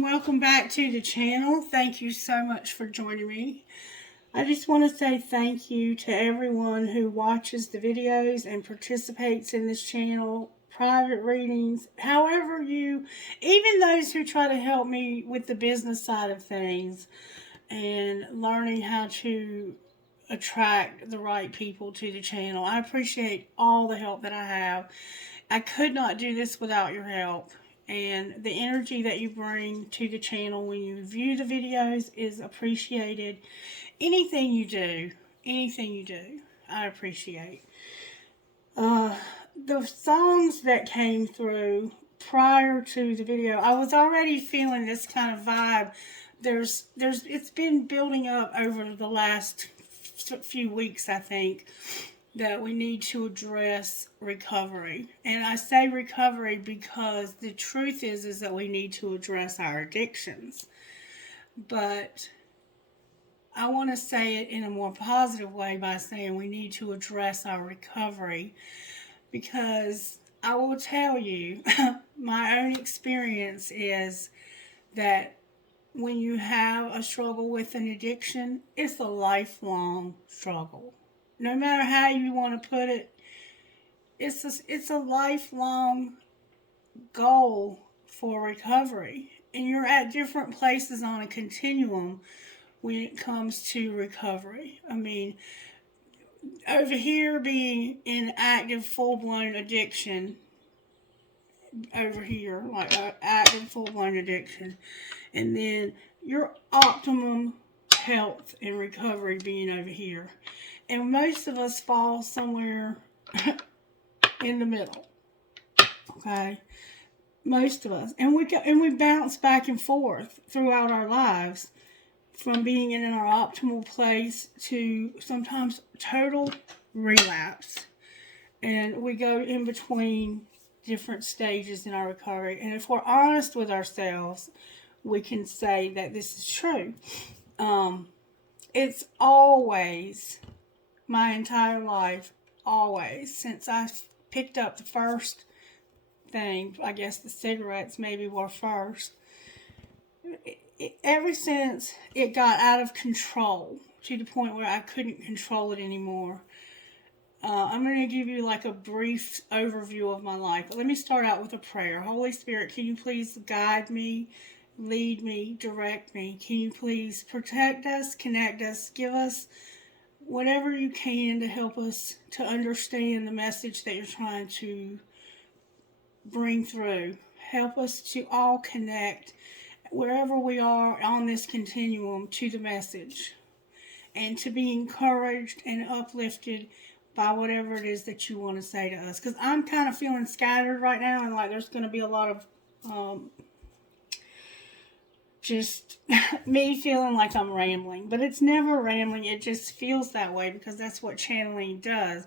and welcome back to the channel. Thank you so much for joining me. I just want to say thank you to everyone who watches the videos and participates in this channel, private readings, however even those who try to help me with the business side of things and learning how to attract the right people to the channel. I appreciate all the help that I have. I could not do this without your help. And the energy that you bring to the channel when you view the videos is appreciated. Anything you do, I appreciate. The songs that came through prior to the video, I was already feeling this kind of vibe. It's been building up over the last few weeks, I think, that we need to address recovery. And I say recovery because the truth is that we need to address our addictions. But I want to say it in a more positive way by saying we need to address our recovery, because I will tell you, my own experience is that when you have a struggle with an addiction, it's a lifelong struggle. No matter how you want to put it, it's a lifelong goal for recovery. And you're at different places on a continuum when it comes to recovery. I mean, over here being in active full-blown addiction, over here, like active full-blown addiction, and then your optimum health and recovery being over here. And most of us fall somewhere in the middle. Okay? Most of us. And we bounce back and forth throughout our lives, from being in our optimal place to sometimes total relapse. And we go in between different stages in our recovery. And if we're honest with ourselves, we can say that this is true. It's always, my entire life, always, since I picked up the first thing, I guess the cigarettes maybe were first, ever since it got out of control to the point where I couldn't control it anymore. I'm going to give you like a brief overview of my life. But let me start out with a prayer. Holy Spirit, can you please guide me, lead me, direct me? Can you please protect us, connect us, give us whatever you can to help us to understand the message that you're trying to bring through. Help us to all connect wherever we are on this continuum to the message, and to be encouraged and uplifted by whatever it is that you want to say to us. Because I'm kind of feeling scattered right now, and like there's going to be a lot of just me feeling like I'm rambling. But it's never rambling. It just feels that way because that's what channeling does.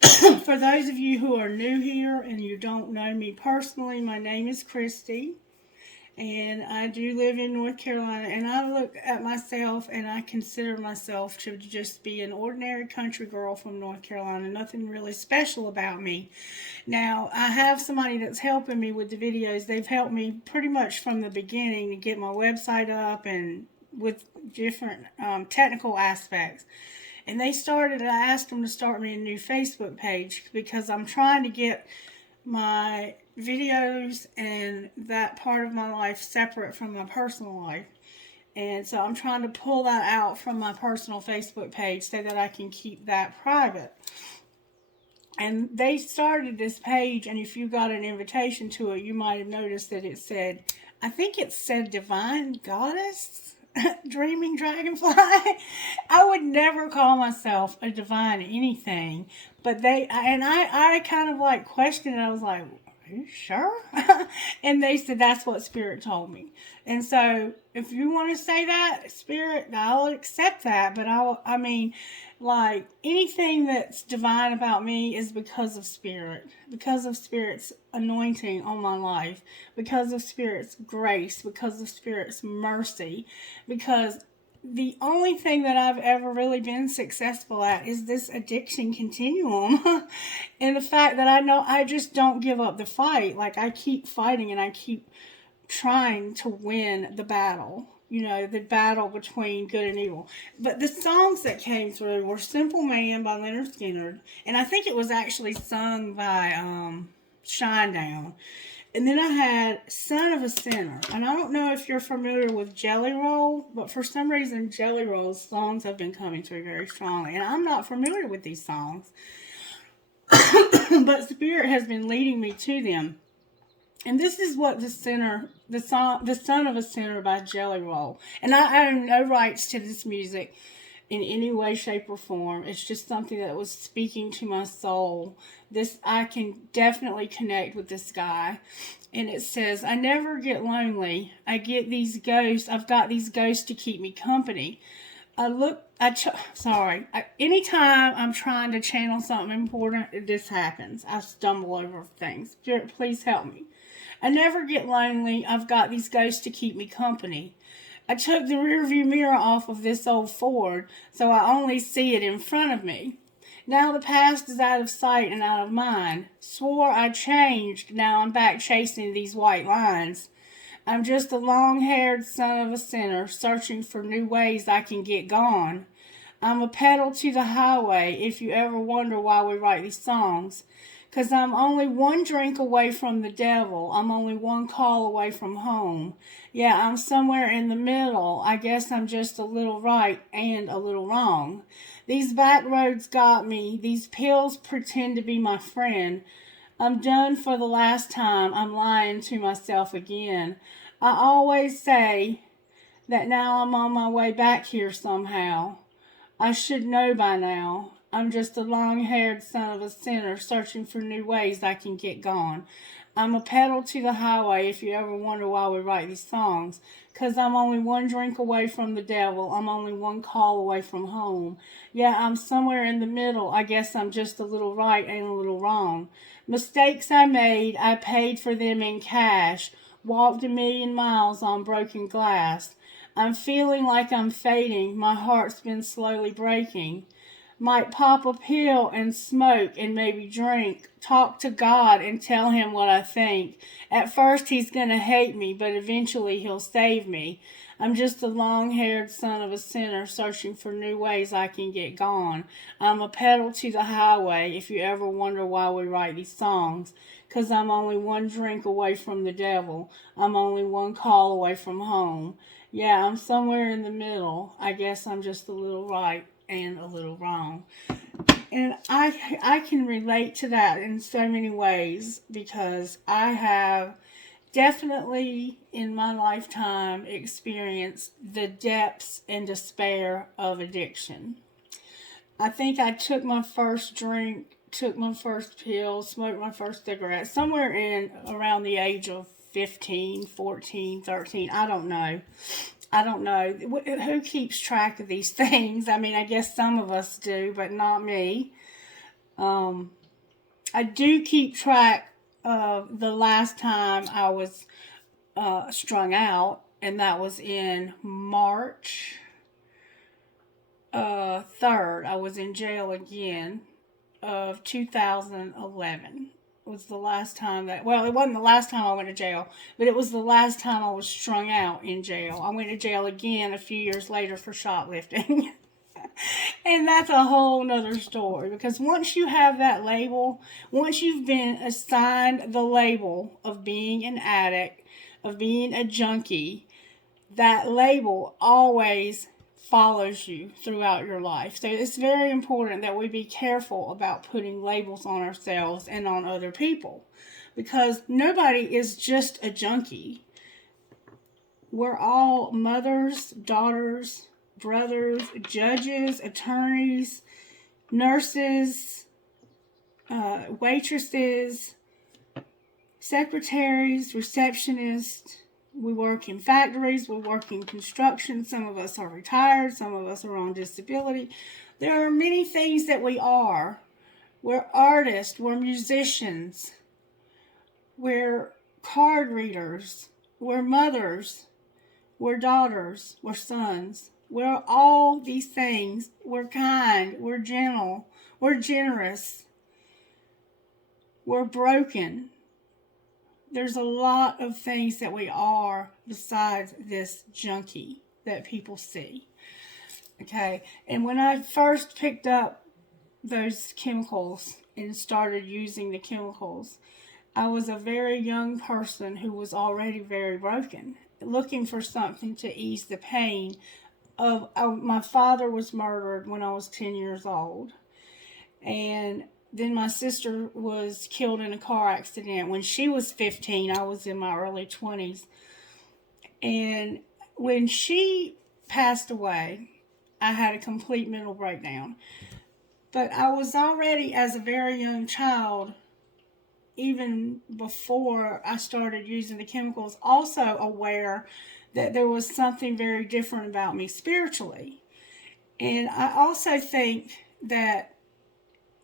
For those of you who are new here and you don't know me personally, my name is Christie. And I do live in North Carolina, and I look at myself and I consider myself to just be an ordinary country girl from North Carolina. Nothing really special about me. Now, I have somebody that's helping me with the videos. They've helped me pretty much from the beginning to get my website up and with different technical aspects. And I asked them to start me a new Facebook page because I'm trying to get my videos and that part of my life separate from my personal life. And so I'm trying to pull that out from my personal Facebook page so that I can keep that private. And they started this page, and if you got an invitation to it, you might have noticed that it said, I think it said Divine Goddess Dreaming Dragonfly. I would never call myself a divine anything, but I kind of like questioned it. I was like, are you sure? And they said that's what Spirit told me. And so if you want to say that, Spirit, I'll accept that. But I mean, like, anything that's divine about me is because of Spirit, because of Spirit's anointing on my life, because of Spirit's grace, because of Spirit's mercy, because the only thing that I've ever really been successful at is this addiction continuum. And the fact that I know I just don't give up the fight. Like, I keep fighting and I keep trying to win the battle. You know, the battle between good and evil. But the songs that came through were Simple Man by Leonard Skinner. And I think it was actually sung by Shinedown. And then I had Son of a Sinner. And I don't know if you're familiar with Jelly Roll, but for some reason Jelly Roll's songs have been coming through very strongly. And I'm not familiar with these songs. But Spirit has been leading me to them. And this is what the Son of a Sinner by Jelly Roll. And I have no rights to this music in any way, shape, or form. It's just something that was speaking to my soul. I can definitely connect with this guy. And it says, I never get lonely. I've got these ghosts to keep me company. Anytime I'm trying to channel something important, this happens. I stumble over things. Spirit, please help me. I never get lonely. I've got these ghosts to keep me company. I took the rearview mirror off of this old Ford, so I only see it in front of me. Now the past is out of sight and out of mind. Swore I changed, now I'm back chasing these white lines. I'm just a long-haired son of a sinner, searching for new ways I can get gone. I'm a pedal to the highway, if you ever wonder why we write these songs. 'Cause I'm only one drink away from the devil. I'm only one call away from home. Yeah, I'm somewhere in the middle. I guess I'm just a little right and a little wrong. These back roads got me. These pills pretend to be my friend. I'm done for the last time. I'm lying to myself again. I always say that now I'm on my way back here somehow. I should know by now. I'm just a long-haired son of a sinner searching for new ways I can get gone. I'm a pedal to the highway if you ever wonder why we write these songs. 'Cause I'm only one drink away from the devil. I'm only one call away from home. Yeah, I'm somewhere in the middle. I guess I'm just a little right and a little wrong. Mistakes I made, I paid for them in cash. Walked a million miles on broken glass. I'm feeling like I'm fading. My heart's been slowly breaking. Might pop a pill and smoke and maybe drink. Talk to God and tell him what I think. At first he's gonna hate me, but eventually he'll save me. I'm just a long-haired son of a sinner searching for new ways I can get gone. I'm a pedal to the highway if you ever wonder why we write these songs. 'Cause I'm only one drink away from the devil. I'm only one call away from home. Yeah, I'm somewhere in the middle. I guess I'm just a little right and a little wrong. And I can relate to that in so many ways because I have definitely in my lifetime experienced the depths and despair of addiction. I think I took my first drink, took my first pill, smoked my first cigarette somewhere in around the age of 15, 14, 13. I don't know. Who keeps track of these things? I mean, I guess some of us do, but not me. I do keep track of the last time I was strung out, and that was in March 3rd. I was in jail again of 2011. Was the last time it wasn't the last time I went to jail, but it was the last time I was strung out in jail. I went to jail again a few years later for shoplifting. And that's a whole nother story because once you have that label, once you've been assigned the label of being an addict, of being a junkie, that label always follows you throughout your life. So it's very important that we be careful about putting labels on ourselves and on other people because nobody is just a junkie. We're all mothers, daughters, brothers, judges, attorneys, nurses, waitresses, secretaries, receptionists. We work in factories, we work in construction. Some of us are retired, some of us are on disability. There are many things that we are. We're artists, we're musicians, we're card readers, we're mothers, we're daughters, we're sons. We're all these things. We're kind, we're gentle, we're generous, we're broken, there's a lot of things that we are besides this junkie that people see. Okay, and when I first picked up those chemicals and started using the chemicals, I was a very young person who was already very broken, looking for something to ease the pain of my father was murdered when I was 10 years old. And then my sister was killed in a car accident when she was 15. I was in my early 20s. And when she passed away, I had a complete mental breakdown. But I was already, as a very young child, even before I started using the chemicals, also aware that there was something very different about me spiritually. And I also think that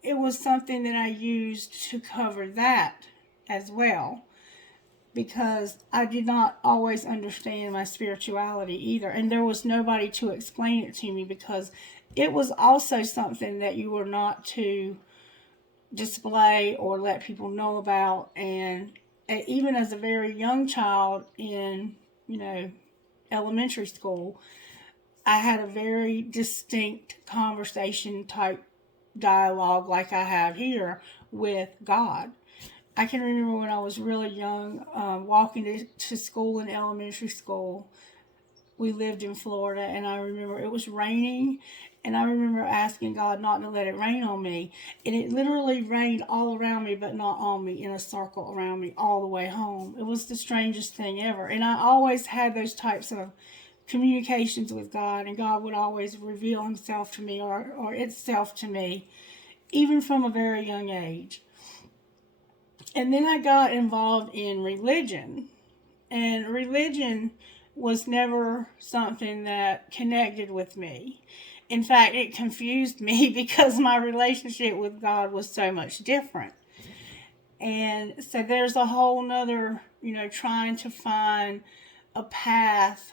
it was something that I used to cover that as well, because I did not always understand my spirituality either. And there was nobody to explain it to me, because it was also something that you were not to display or let people know about. And even as a very young child in, elementary school, I had a very distinct conversation type dialogue like I have here with God. I can remember when I was really young, walking to school in elementary school. We lived in Florida, and I remember it was raining, and I remember asking God not to let it rain on me. And it literally rained all around me, but not on me, in a circle around me all the way home. It was the strangest thing ever. And I always had those types of communications with God, and God would always reveal himself to me, or itself to me, even from a very young age. And then I got involved in religion, and religion was never something that connected with me. In fact, it confused me because my relationship with God was so much different. And so there's a whole nother, trying to find a path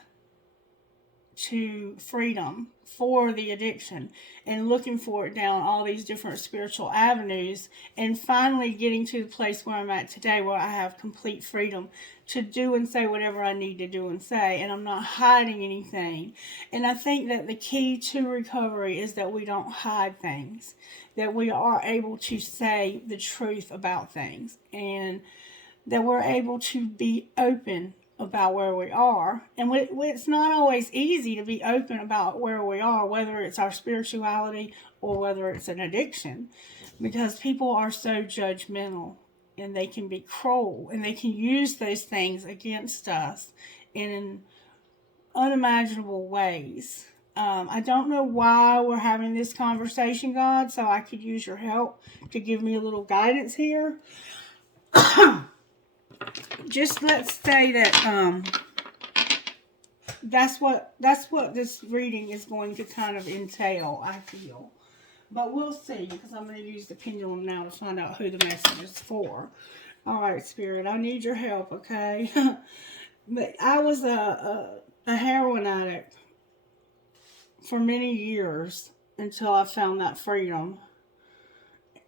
to freedom for the addiction, and looking for it down all these different spiritual avenues, and finally getting to the place where I'm at today, where I have complete freedom to do and say whatever I need to do and say, and I'm not hiding anything. And I think that the key to recovery is that we don't hide things, that we are able to say the truth about things, and that we're able to be open about where we are. And it's not always easy to be open about where we are, whether it's our spirituality or whether it's an addiction, because people are so judgmental, and they can be cruel, and they can use those things against us in unimaginable ways. I don't know why we're having this conversation, God, so I could use your help to give me a little guidance here. Just let's say that that's what this reading is going to kind of entail, I feel. But we'll see, because I'm going to use the pendulum now to find out who the message is for. All right, Spirit, I need your help, okay? But I was a heroin addict for many years until I found that freedom.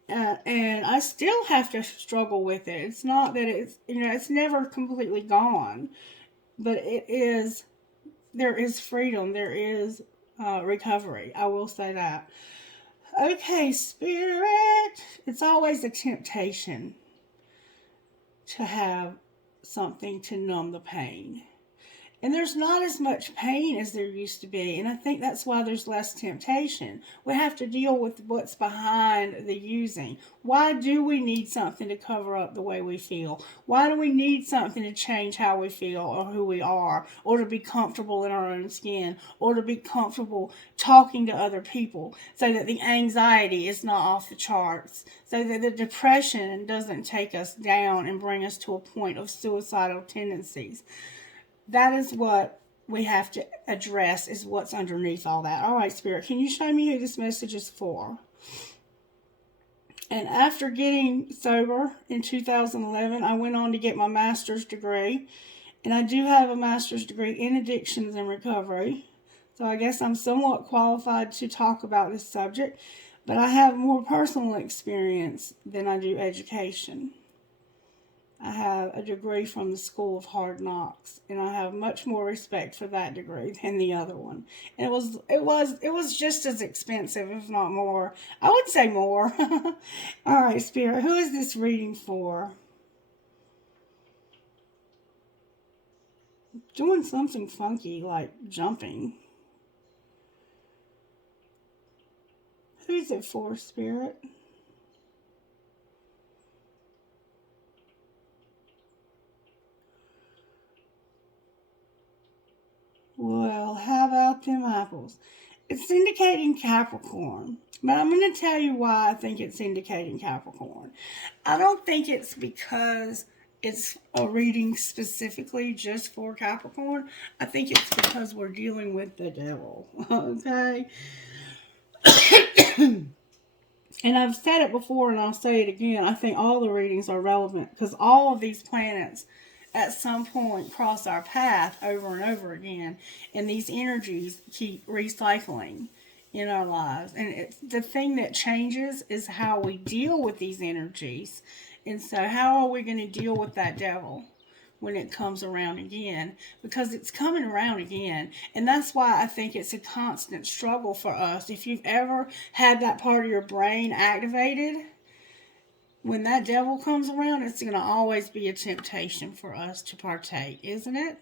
And I still have to struggle with it. It's not that it's never completely gone, but there is freedom. There is recovery. I will say that. Okay, Spirit. It's always a temptation to have something to numb the pain. And there's not as much pain as there used to be. And I think that's why there's less temptation. We have to deal with what's behind the using. Why do we need something to cover up the way we feel? Why do we need something to change how we feel or who we are? Or to be comfortable in our own skin? Or to be comfortable talking to other people, so that the anxiety is not off the charts? So that the depression doesn't take us down and bring us to a point of suicidal tendencies. That is what we have to address, is what's underneath all that. All right, Spirit, can you show me who this message is for? And after getting sober in 2011, I went on to get my master's degree. And I do have a master's degree in addictions and recovery. So I guess I'm somewhat qualified to talk about this subject. But I have more personal experience than I do education. I have a degree from the School of Hard Knocks, and I have much more respect for that degree than the other one. And it was just as expensive, if not more. I would say more. All right, Spirit, who is this reading for? Doing something funky, like jumping. Who's it for, Spirit? Well, how about them apples? It's indicating Capricorn. But I'm going to tell you why I think it's indicating Capricorn. I don't think it's because it's a reading specifically just for Capricorn. I think it's because we're dealing with the devil. Okay? And I've said it before and I'll say it again. I think all the readings are relevant because all of these planets at some point cross our path over and over again. And these energies keep recycling in our lives. And the thing that changes is how we deal with these energies. And so, how are we going to deal with that devil when it comes around again? Because it's coming around again. And that's why I think it's a constant struggle for us. If you've ever had that part of your brain activated, when that devil comes around, it's going to always be a temptation for us to partake, isn't it?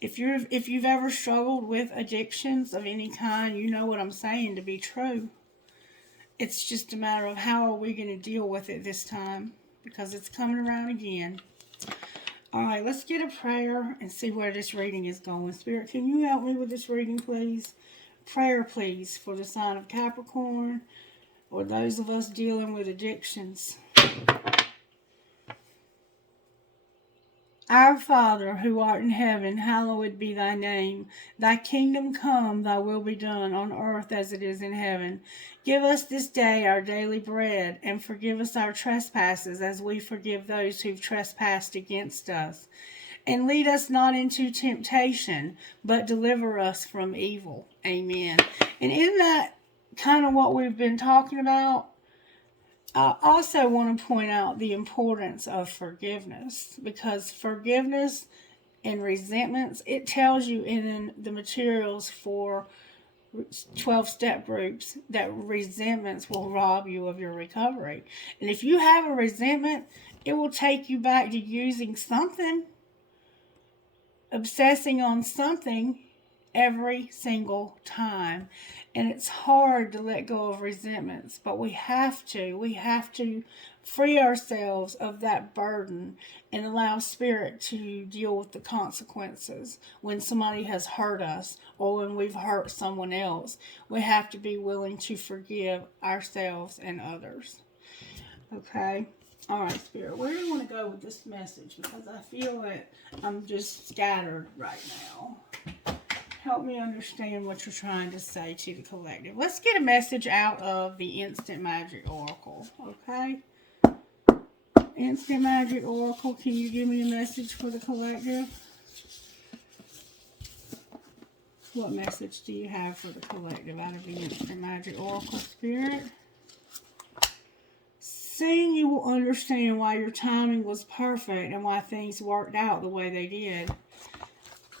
If you've ever struggled with addictions of any kind, you know what I'm saying to be true. It's just a matter of how are we going to deal with it this time, because it's coming around again. All right, let's get a prayer and see where this reading is going. Spirit, can you help me with this reading, please? Prayer, please, for the sign of Capricorn or those of us dealing with addictions. Our Father, who art in heaven, hallowed be thy name. Thy kingdom come, thy will be done on earth as it is in heaven. Give us this day our daily bread, and forgive us our trespasses as we forgive those who've trespassed against us. And lead us not into temptation, but deliver us from evil. Amen. And in that kind of what we've been talking about, I also want to point out the importance of forgiveness, because forgiveness and resentments, it tells you in the materials for 12-step groups that resentments will rob you of your recovery. And if you have a resentment, it will take you back to using something, obsessing on something every single time. And it's hard to let go of resentments, but we have to free ourselves of that burden and allow Spirit to deal with the consequences when somebody has hurt us or when we've hurt someone else. We have to be willing to forgive ourselves and others. Okay? All right, Spirit, where do you want to go with this message? Because I feel that I'm just scattered right now. Help me understand what you're trying to say to the collective. Let's get a message out of the Instant Magic Oracle, okay? Instant Magic Oracle, can you give me a message for the collective? What message do you have for the collective out of the Instant Magic Oracle, Spirit? Soon you will understand why your timing was perfect and why things worked out the way they did.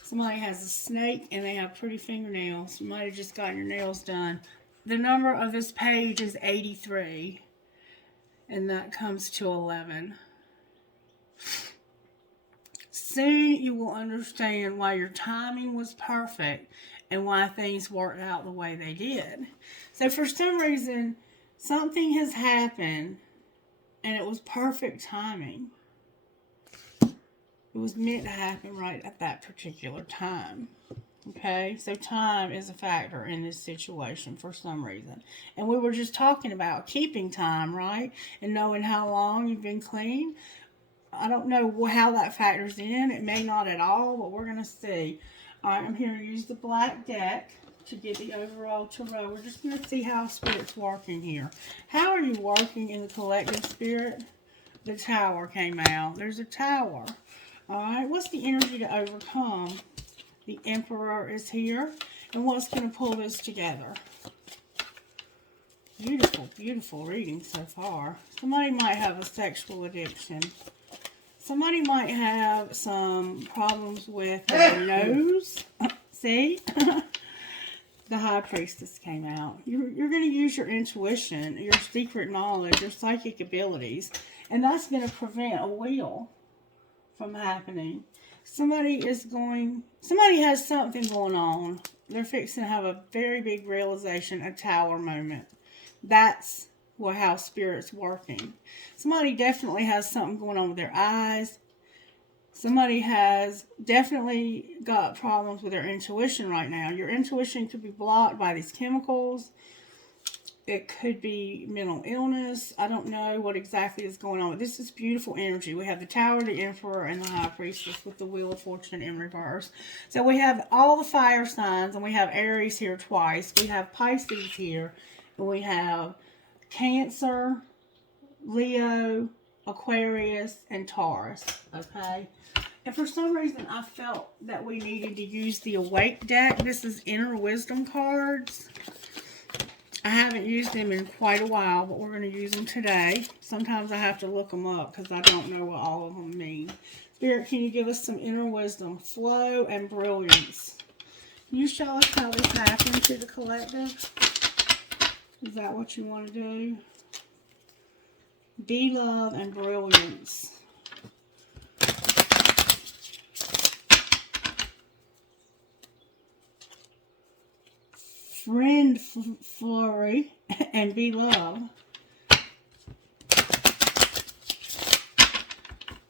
Somebody has a snake and they have pretty fingernails. You might have just gotten your nails done. The number of this page is 83. And that comes to 11. Soon you will understand why your timing was perfect and why things worked out the way they did. So for some reason, something has happened and it was perfect timing. It was meant to happen right at that particular time. Okay, so time is a factor in this situation for some reason. And we were just talking about keeping time, right? And knowing how long you've been clean. I don't know how that factors in. It may not at all, but we're going to see. All right, I'm here to use the black deck to get the overall tarot. We're just going to see how Spirit's working here. How are you working in the collective, Spirit? The Tower came out. There's a Tower. Alright, what's the energy to overcome? The Emperor is here. And what's going to pull this together? Beautiful, beautiful reading so far. Somebody might have a sexual addiction. Somebody might have some problems with their nose. See? The High Priestess came out. You're going to use your intuition, your secret knowledge, your psychic abilities, and that's going to prevent a wheel from happening. Somebody has something going on. They're fixing to have a very big realization, a tower moment. That's how Spirit's working. Somebody definitely has something going on with their eyes. Somebody has definitely got problems with their intuition right now. Your intuition could be blocked by these chemicals. It could be mental illness. I don't know what exactly is going on. But this is beautiful energy. We have the Tower, the Emperor, and the High Priestess with the Wheel of Fortune in reverse. So we have all the fire signs, and we have Aries here twice. We have Pisces here, and we have Cancer, Leo, Aquarius, and Taurus. Okay? And for some reason, I felt that we needed to use the Awake deck. This is Inner Wisdom cards. I haven't used them in quite a while, but we're going to use them today. Sometimes I have to look them up because I don't know what all of them mean. Spirit, can you give us some inner wisdom, flow, and brilliance? Can you show us how this happened to the collective? Is that what you want to do? Be love and brilliance. Friend flurry and be love.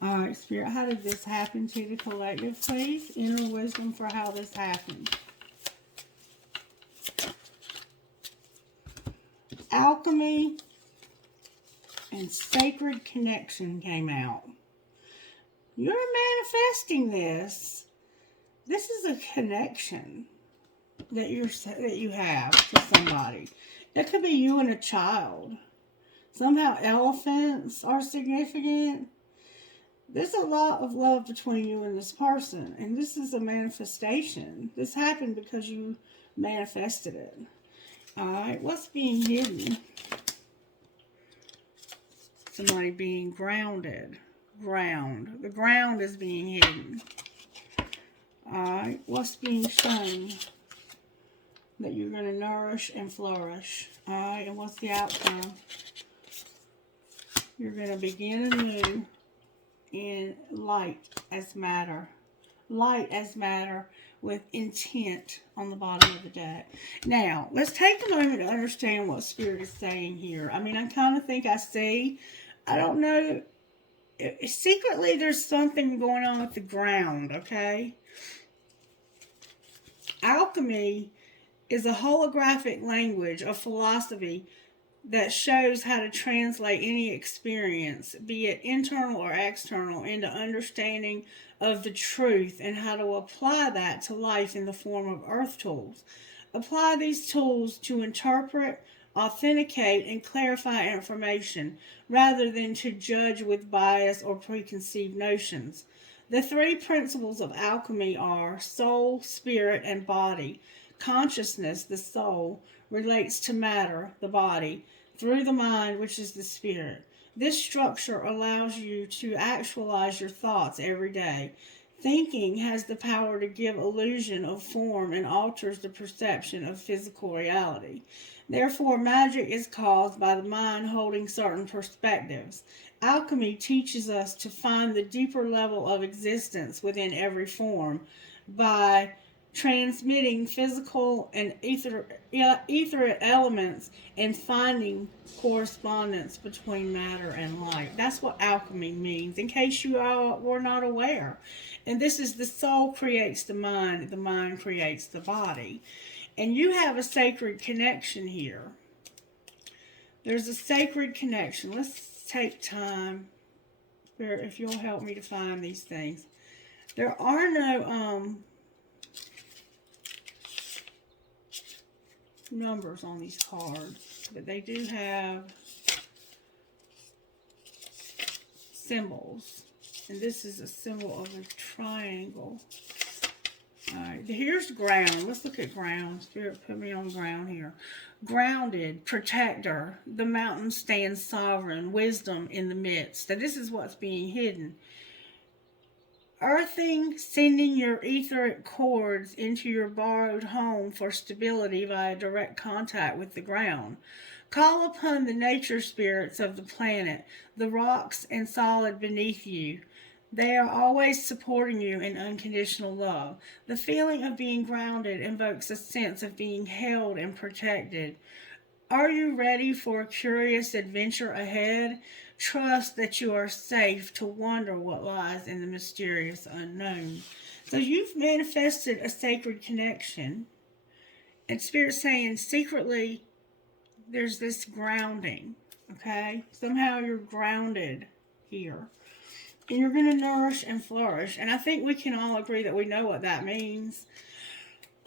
Alright, Spirit, how did this happen to the collective, please? Inner wisdom for how this happened. Alchemy and sacred connection came out. You're manifesting this. This is a connection that you have to somebody. It could be you and a child. Somehow elephants are significant. There's a lot of love between you and this person, and this is a manifestation. This happened because you manifested it. Alright, what's being hidden? Somebody being grounded. Ground. The ground is being hidden. Alright, what's being shown? That you're going to nourish and flourish. Alright, and what's the outcome? You're going to begin anew in light as matter. Light as matter with intent on the bottom of the deck. Now, let's take a moment to understand what Spirit is saying here. I mean, I kind of think I see. I don't know. Secretly, there's something going on with the ground, okay? Alchemy is a holographic language of philosophy that shows how to translate any experience, be it internal or external, into understanding of the truth and how to apply that to life in the form of earth tools. Apply these tools to interpret, authenticate, and clarify information rather than to judge with bias or preconceived notions. The three principles of alchemy are soul, spirit, and body. Consciousness, the soul, relates to matter, the body, through the mind, which is the spirit. This structure allows you to actualize your thoughts every day. Thinking has the power to give illusion of form and alters the perception of physical reality. Therefore, magic is caused by the mind holding certain perspectives. Alchemy teaches us to find the deeper level of existence within every form by transmitting physical and etheric elements and finding correspondence between matter and light. That's what alchemy means, in case you all were not aware. And this is the soul creates the mind creates the body. And you have a sacred connection here. There's a sacred connection. Let's take time, if you'll help me to find these things. There are no numbers on these cards, but they do have symbols, and this is a symbol of a triangle. Alright, here's ground. Let's look at ground. Spirit, put me on ground here. Grounded, protector, the mountain stands sovereign, wisdom in the midst. So this is what's being hidden. earthing, sending your etheric cords into your borrowed home for stability via direct contact with the ground. Call upon the nature spirits of the planet, the rocks and solid beneath you. They are always supporting you in unconditional love. The feeling of being grounded invokes a sense of being held and protected. Are you ready for a curious adventure ahead? Trust that you are safe to wonder what lies in the mysterious unknown. So you've manifested a sacred connection. And Spirit's saying secretly there's this grounding. Okay? Somehow you're grounded here. And you're going to nourish and flourish. And I think we can all agree that we know what that means.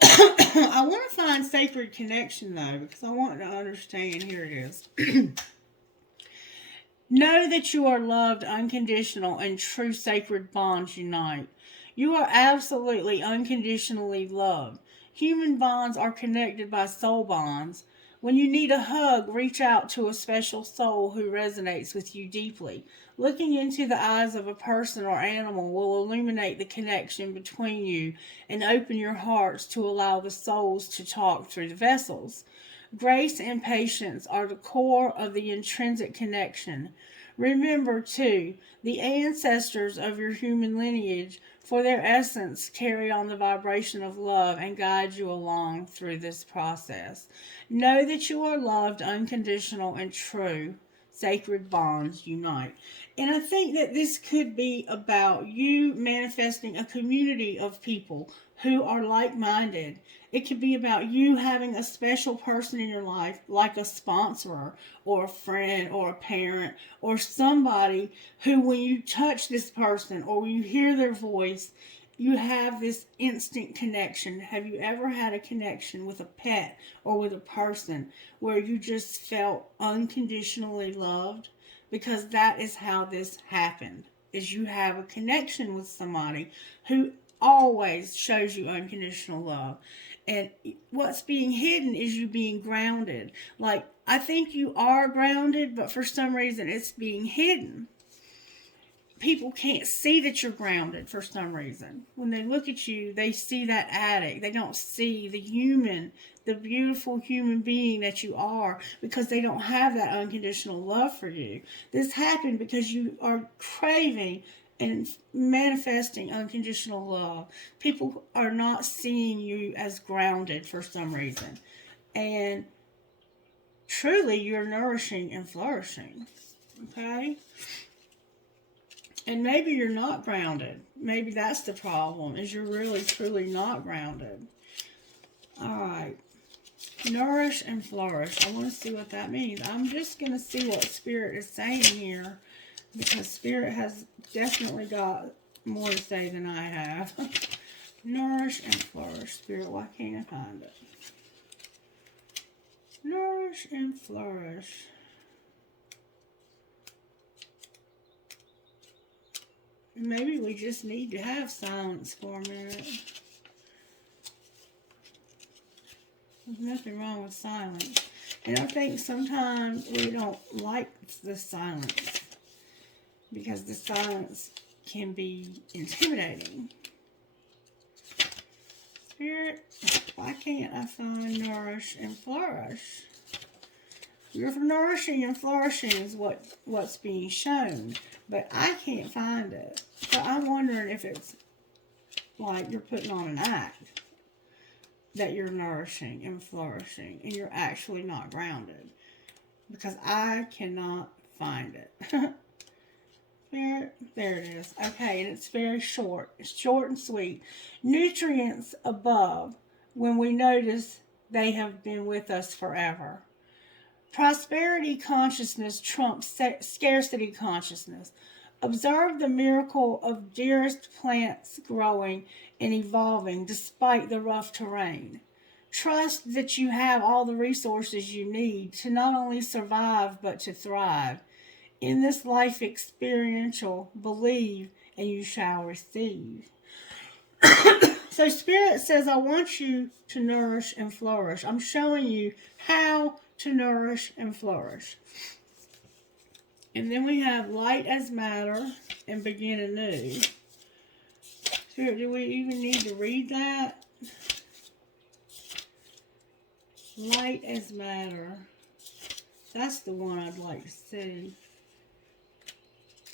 I want to find sacred connection, though, because I want to understand. Here it is. Know that you are loved, unconditional, and true sacred bonds unite. You are absolutely unconditionally loved. Human bonds are connected by soul bonds. When you need a hug, reach out to a special soul who resonates with you deeply. Looking into the eyes of a person or animal will illuminate the connection between you and open your hearts to allow the souls to talk through the vessels. Grace and patience are the core of the intrinsic connection. Remember, too, the ancestors of your human lineage, for their essence, carry on the vibration of love and guide you along through this process. Know that you are loved, unconditional, and true. Sacred bonds unite. And I think that this could be about you manifesting a community of people who are like-minded. It could be about you having a special person in your life, like a sponsor or a friend or a parent or somebody who, when you touch this person or when you hear their voice, you have this instant connection. Have you ever had a connection with a pet or with a person where you just felt unconditionally loved? Because that is how this happened, is you have a connection with somebody who always shows you unconditional love. And what's being hidden is you being grounded. Like, I think you are grounded, but for some reason it's being hidden. People can't see that you're grounded for some reason. When they look at you, they see that addict. They don't see the human, the beautiful human being that you are, because they don't have that unconditional love for you. This happened because you are craving and manifesting unconditional love. People are not seeing you as grounded for some reason. And truly, you're nourishing and flourishing. Okay? And maybe you're not grounded. Maybe that's the problem, is you're really, truly not grounded. All right. Nourish and flourish. I want to see what that means. I'm just going to see what Spirit is saying here, because Spirit has definitely got more to say than I have. Nourish and flourish. Spirit, why can't I find it? Nourish and flourish. Maybe we just need to have silence for a minute. There's nothing wrong with silence. And I think sometimes we don't like the silence, because the silence can be intimidating. Spirit, why can't I find nourish and flourish? You're nourishing and flourishing is what's being shown, but I can't find it. So I'm wondering if it's like you're putting on an act, that you're nourishing and flourishing and you're actually not grounded, because I cannot find it. There it is. Okay, and it's very short. It's short and sweet. Nutrients above, when we notice they have been with us forever. Prosperity consciousness trumps scarcity consciousness. Observe the miracle of dearest plants growing and evolving despite the rough terrain. Trust that you have all the resources you need to not only survive but to thrive. In this life experiential, believe and you shall receive. So Spirit says, I want you to nourish and flourish. I'm showing you how to nourish and flourish. And then we have light as matter and begin anew. Spirit, do we even need to read that? Light as matter. That's the one I'd like to see.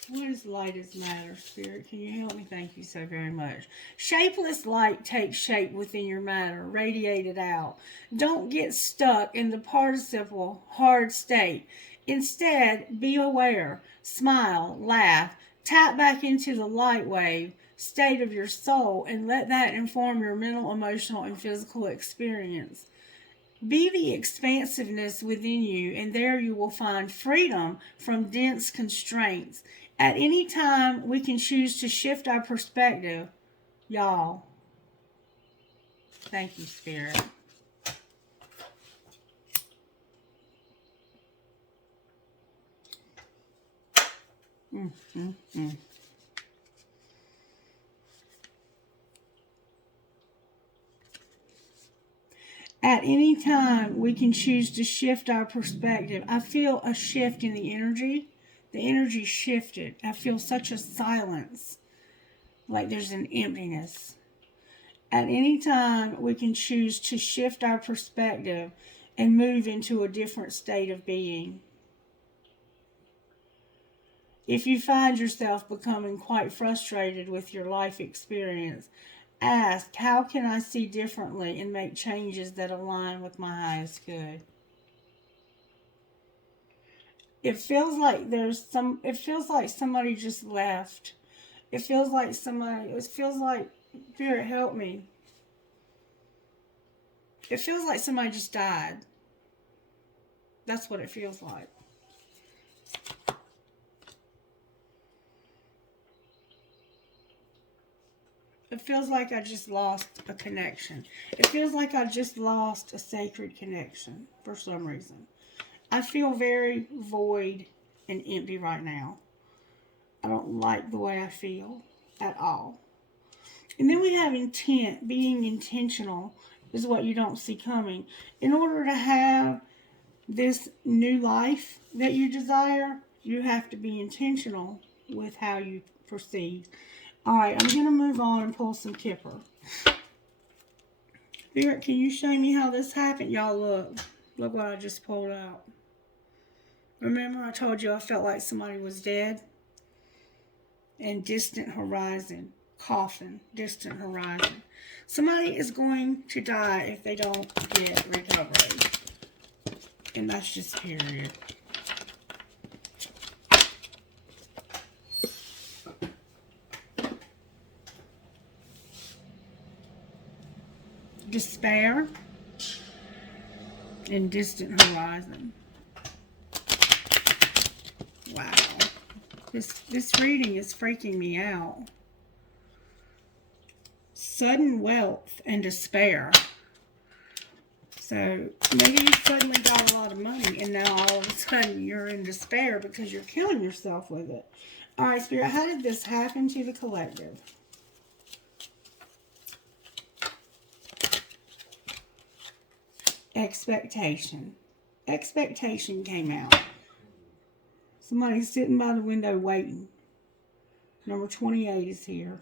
What is light as matter, Spirit? Can you help me? Thank you so very much. Shapeless light takes shape within your matter. Radiate it out. Don't get stuck in the participle hard state. Instead, be aware. Smile. Laugh. Tap back into the light wave state of your soul and let that inform your mental, emotional, and physical experience. Be the expansiveness within you, and there you will find freedom from dense constraints. At any time, we can choose to shift our perspective. Y'all. Thank you, Spirit. At any time, we can choose to shift our perspective. I feel a shift in the energy. The energy shifted. I feel such a silence, like there's an emptiness. At any time, we can choose to shift our perspective and move into a different state of being. If you find yourself becoming quite frustrated with your life experience, ask, how can I see differently and make changes that align with my highest good? It feels like somebody just left. It feels like Spirit, help me. It feels like somebody just died. That's what it feels like. It feels like I just lost a connection. It feels like I just lost a sacred connection for some reason. I feel very void and empty right now. I don't like the way I feel at all. And then we have intent. Being intentional is what you don't see coming. In order to have this new life that you desire, you have to be intentional with how you proceed. All right, I'm going to move on and pull some Kipper. Spirit, can you show me how this happened? Y'all, look. Look what I just pulled out. Remember I told you I felt like somebody was dead? And distant horizon. Coffin. Distant horizon. Somebody is going to die if they don't get recovery. And that's just period. Despair and distant horizon. Wow. This reading is freaking me out. Sudden wealth and despair. So maybe you suddenly got a lot of money and now all of a sudden you're in despair because you're killing yourself with it. All right, Spirit, how did this happen to the collective? Expectation. Expectation came out. Somebody's sitting by the window waiting. Number 28 is here.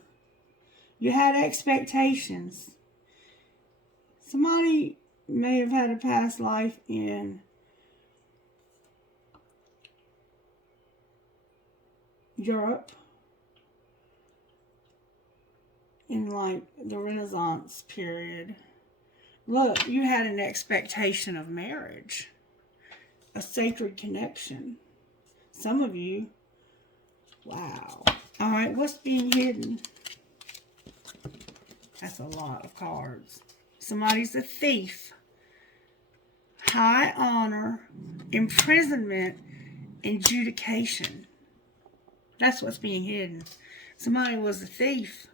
You had expectations. Somebody may have had a past life in Europe in like the Renaissance period. Look, you had an expectation of marriage, a sacred connection. Some of you, wow. All right, what's being hidden? That's a lot of cards. Somebody's a thief. High honor, imprisonment, adjudication. That's what's being hidden. Somebody was a thief.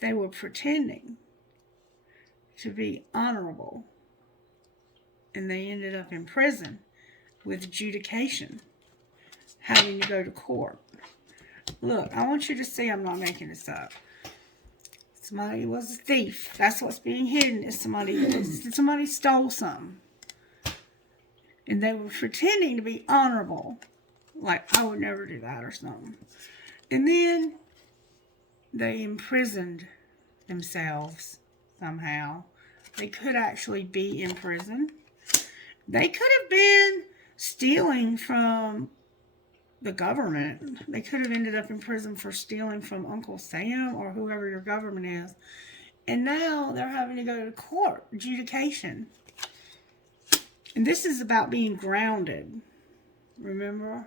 They were pretending to be honorable. And they ended up in prison with adjudication, having to go to court. Look, I want you to see I'm not making this up. Somebody was a thief. That's what's being hidden. Is somebody stole something. And they were pretending to be honorable. Like, I would never do that or something. And then they imprisoned themselves somehow. They could actually be in prison. They could have been stealing from the government. They could have ended up in prison for stealing from Uncle Sam or whoever your government is. And now they're having to go to court, adjudication. And this is about being grounded. Remember?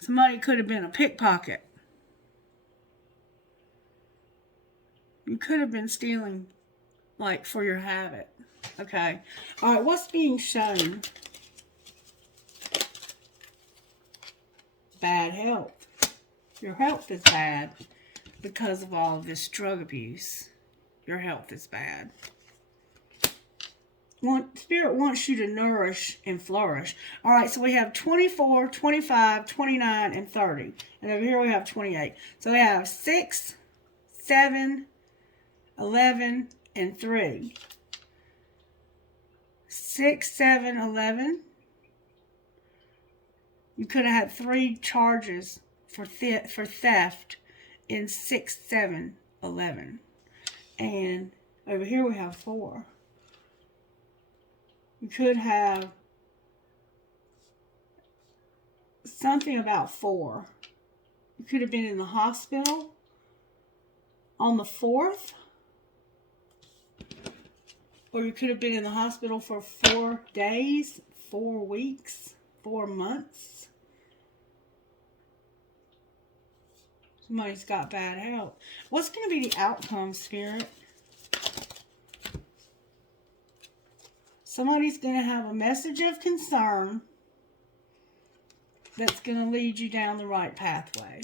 Somebody could have been a pickpocket. You could have been stealing, like, for your habit. Okay. All right, what's being shown? Bad health. Your health is bad because of all of this drug abuse. Your health is bad. Spirit wants you to nourish and flourish. All right, so we have 24, 25, 29, and 30. And over here we have 28. So we have 6, 7, 11, and 3. 6, 7, 11. You could have had 3 charges for theft in 6, 7, 11. And over here we have 4. You could have something about 4. You could have been in the hospital on the 4th. Or you could have been in the hospital for 4 days, 4 weeks, 4 months. Somebody's got bad health. What's going to be the outcome, Spirit? Somebody's going to have a message of concern that's going to lead you down the right pathway.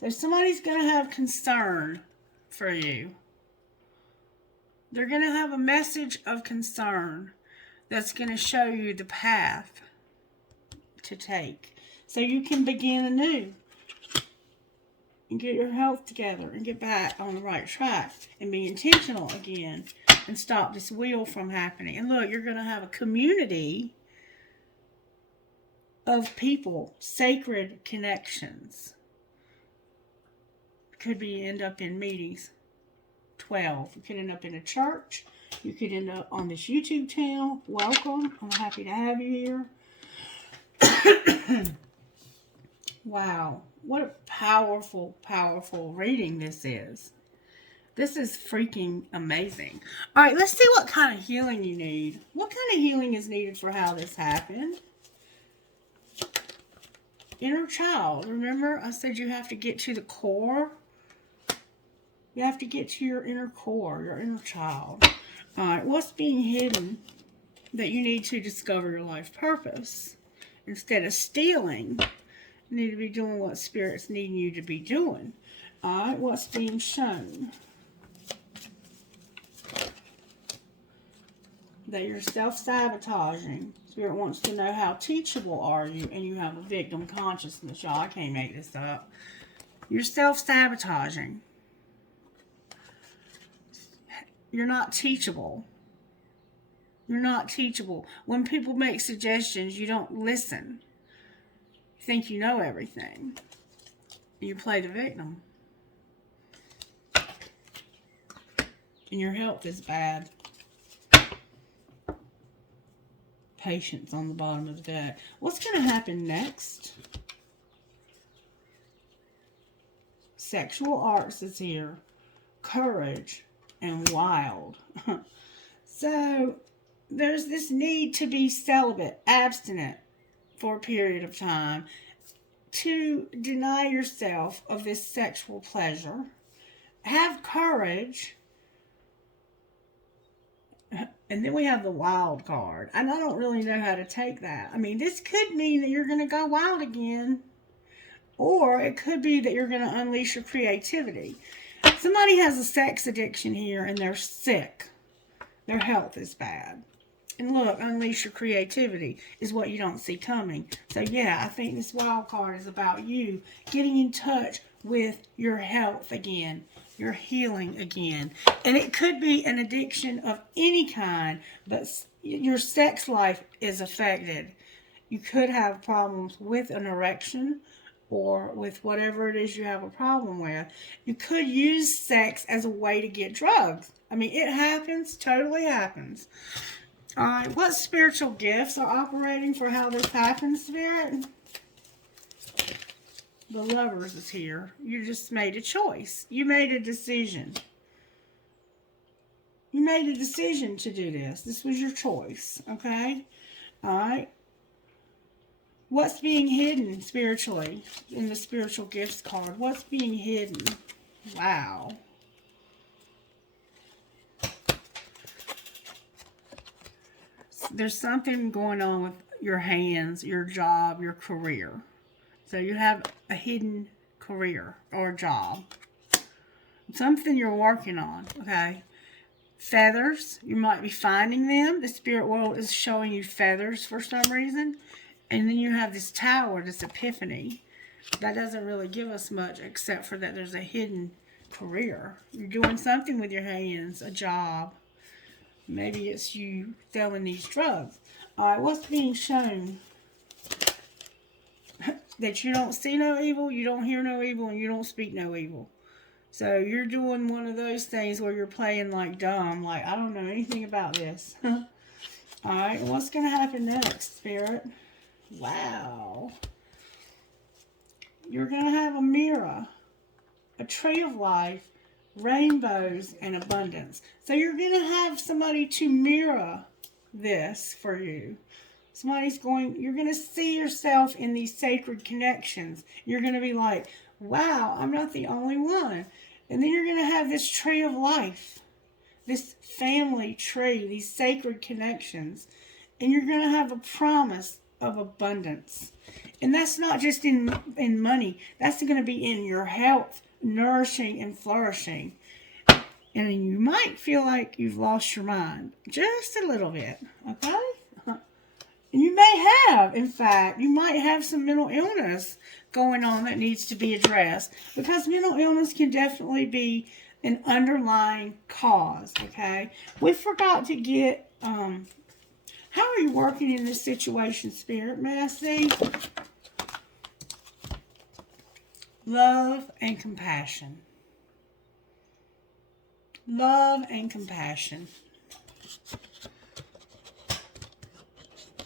So somebody's going to have concern for you. They're going to have a message of concern that's going to show you the path to take. So you can begin anew and get your health together and get back on the right track and be intentional again and stop this wheel from happening. And look, you're going to have a community of people, sacred connections. Could be end up in meetings. 12. You could end up in a church. You could end up on this YouTube channel. Welcome. I'm happy to have you here. Wow. What a powerful, powerful reading this is. This is freaking amazing. All right, let's see what kind of healing you need. What kind of healing is needed for how this happened? Inner child. Remember, I said you have to get to the core. You have to get to your inner core, your inner child. All right, what's being hidden that you need to discover your life purpose? Instead of stealing, you need to be doing what Spirit's needing you to be doing. All right, what's being shown? That you're self-sabotaging. Spirit wants to know how teachable are you, and you have a victim consciousness. Y'all, I can't make this up. You're self-sabotaging. You're not teachable. You're not teachable. When people make suggestions, you don't listen. You think you know everything. You play the victim. And your health is bad. Patience on the bottom of the deck. What's going to happen next? Sexual arts is here. Courage. And wild. So, there's this need to be celibate, abstinent for a period of time, to deny yourself of this sexual pleasure. Have courage. And then we have the wild card. And I don't really know how to take that. I mean, this could mean that you're going to go wild again. Or it could be that you're going to unleash your creativity. Somebody has a sex addiction here and they're sick. Their health is bad. And look, unleash your creativity is what you don't see coming. So yeah, I think this wild card is about you getting in touch with your health again. You're healing again. And it could be an addiction of any kind, but your sex life is affected. You could have problems with an erection or with whatever it is you have a problem with. You could use sex as a way to get drugs. I mean, it happens, totally happens. All right, what spiritual gifts are operating for how this happens, Spirit? The Lovers is here. You just made a choice. You made a decision. You made a decision to do this. This was your choice, okay? All right. What's being hidden spiritually in the spiritual gifts card? What's being hidden? Wow. There's something going on with your hands, your job, your career. So you have a hidden career or job. Something you're working on, okay? Feathers, you might be finding them. The spirit world is showing you feathers for some reason. And then you have this tower, this epiphany. That doesn't really give us much except for that there's a hidden career. You're doing something with your hands, a job. Maybe it's you selling these drugs. All right, what's being shown? That you don't see no evil, you don't hear no evil, and you don't speak no evil. So you're doing one of those things where you're playing like dumb, like I don't know anything about this. Alright, what's going to happen next, Spirit? Wow. You're going to have a mirror, a tree of life, rainbows, and abundance. So you're going to have somebody to mirror this for you. You're going to see yourself in these sacred connections. You're going to be like, wow, I'm not the only one. And then you're going to have this tree of life, this family tree, these sacred connections. And you're going to have a promise of abundance. And that's not just in money. That's going to be in your health, nourishing and flourishing. And you might feel like you've lost your mind. Just a little bit. Okay? And you may have, in fact, you might have some mental illness going on that needs to be addressed. Because mental illness can definitely be an underlying cause, okay? We forgot to get, how are you working in this situation, Spirit? May I see? Love and compassion. Love and compassion.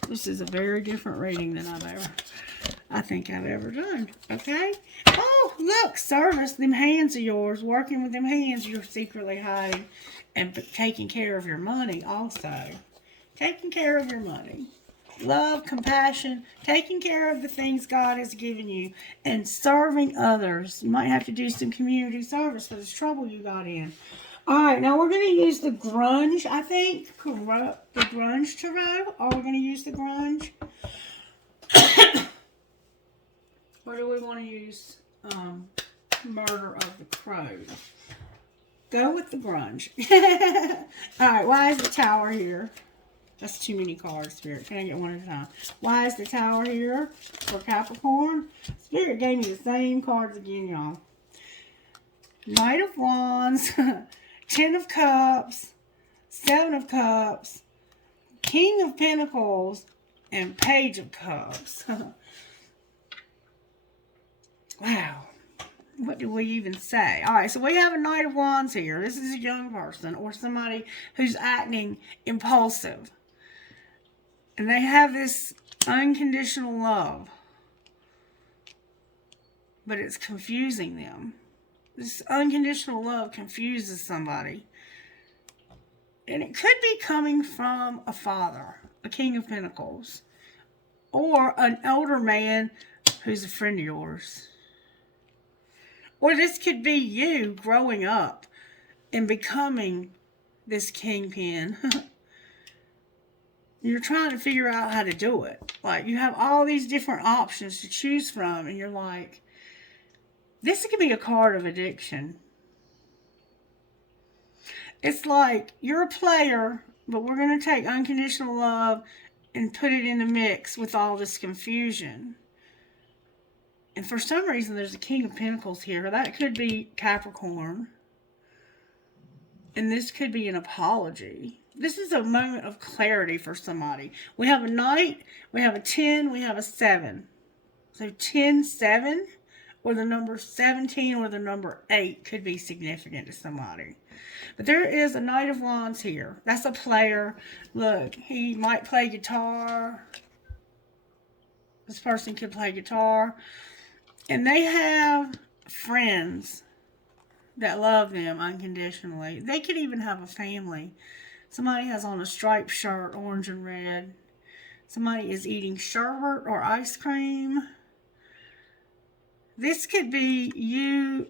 This is a very different reading than I think I've ever done. Okay? Oh, look, service. Them hands of yours, working with them hands you're secretly hiding and taking care of your money also. Taking care of your money. Love, compassion, taking care of the things God has given you, and serving others. You might have to do some community service for this trouble you got in. Alright, now we're going to use the Grunge, I think. The Grunge Tarot. Or we're going to use the Grunge. Or do we want to use Murder of the Crows? Go with the Grunge. Alright, why is the Tower here? That's too many cards, Spirit. Can I get one at a time? Why is the Tower here for Capricorn? Spirit gave me the same cards again, y'all. Knight of Wands. 10 of Cups, 7 of Cups, King of Pentacles, and Page of Cups. Wow. What do we even say? Alright, so we have a Knight of Wands here. This is a young person or somebody who's acting impulsive. And they have this unconditional love. But it's confusing them. This unconditional love confuses somebody. And it could be coming from a father, a King of Pentacles, or an older man who's a friend of yours. Or this could be you growing up and becoming this kingpin. You're trying to figure out how to do it. Like, you have all these different options to choose from, and you're like, this could be a card of addiction. It's like you're a player, but we're going to take unconditional love and put it in the mix with all this confusion. And for some reason, there's a King of Pentacles here. That could be Capricorn. And this could be an apology. This is a moment of clarity for somebody. We have a Knight, we have a 10, we have a 7. So 10, 7, or the number 17 or the number 8 could be significant to somebody. But there is a Knight of Wands here. That's a player. Look, he might play guitar. This person could play guitar. And they have friends that love them unconditionally. They could even have a family. Somebody has on a striped shirt, orange and red. Somebody is eating sherbet or ice cream. This could be you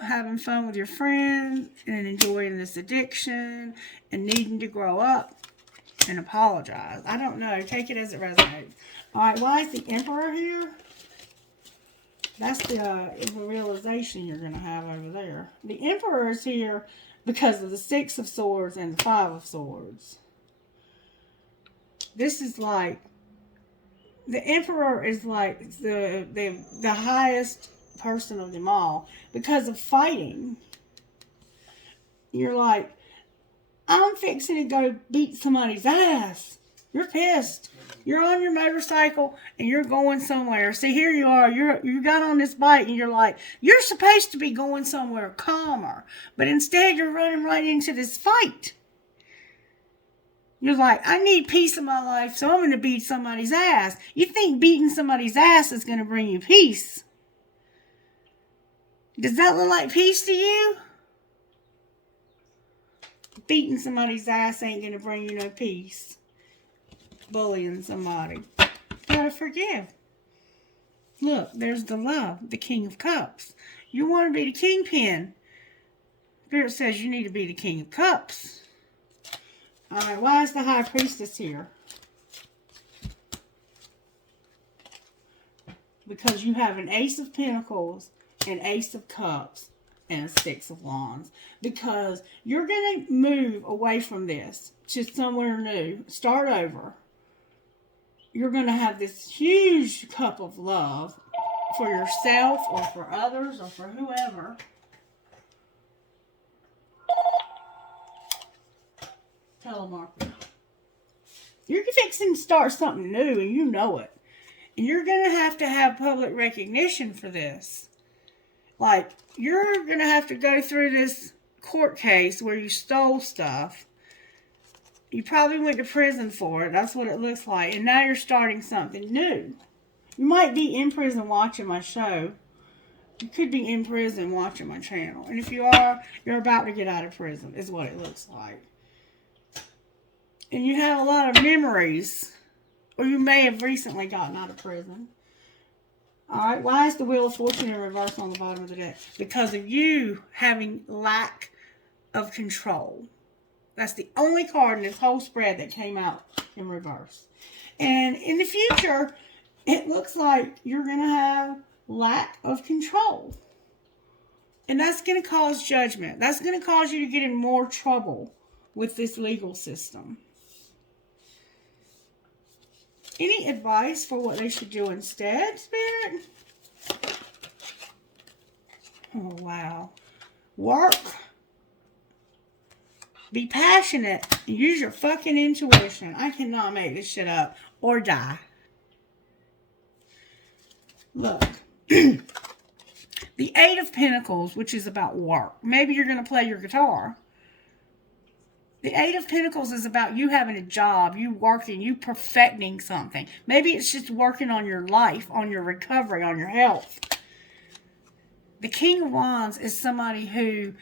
having fun with your friends and enjoying this addiction and needing to grow up and apologize. I don't know. Take it as it resonates. All right, why is the Emperor here? That's the realization you're going to have over there. The Emperor is here because of the 6 of Swords and the 5 of Swords. This is like, the Emperor is like the highest person of them all because of fighting. You're like, I'm fixing to go beat somebody's ass. You're pissed. You're on your motorcycle and you're going somewhere. See, here you are. You got on this bike and you're like, you're supposed to be going somewhere calmer, but instead you're running right into this fight. You're like, I need peace in my life, so I'm going to beat somebody's ass. You think beating somebody's ass is going to bring you peace? Does that look like peace to you? Beating somebody's ass ain't going to bring you no peace. Bullying somebody. You gotta forgive. Look, there's the love, the King of Cups. You want to be the kingpin. Spirit says you need to be the King of Cups. Alright, why is the High Priestess here? Because you have an Ace of Pentacles, an Ace of Cups, and a 6 of Wands. Because you're going to move away from this to somewhere new. Start over. You're going to have this huge cup of love for yourself or for others or for whoever. Telemarketer. You're fixing to start something new and you know it. And you're going to have public recognition for this. Like, you're going to have to go through this court case where you stole stuff. You probably went to prison for it. That's what it looks like. And now you're starting something new. You might be in prison watching my show. You could be in prison watching my channel. And if you are, you're about to get out of prison, is what it looks like. And you have a lot of memories. Or you may have recently gotten out of prison. Alright, why is the Wheel of Fortune in reverse on the bottom of the deck? Because of you having lack of control. That's the only card in this whole spread that came out in reverse. And in the future, it looks like you're going to have lack of control. And that's going to cause judgment. That's going to cause you to get in more trouble with this legal system. Any advice for what they should do instead, Spirit? Oh, wow. Work. Be passionate. Use your fucking intuition. I cannot make this shit up. Or die. Look. The 8 of Pentacles, which is about work. Maybe you're going to play your guitar. The 8 of Pentacles is about you having a job, you working, you perfecting something. Maybe it's just working on your life, on your recovery, on your health. The King of Wands is somebody who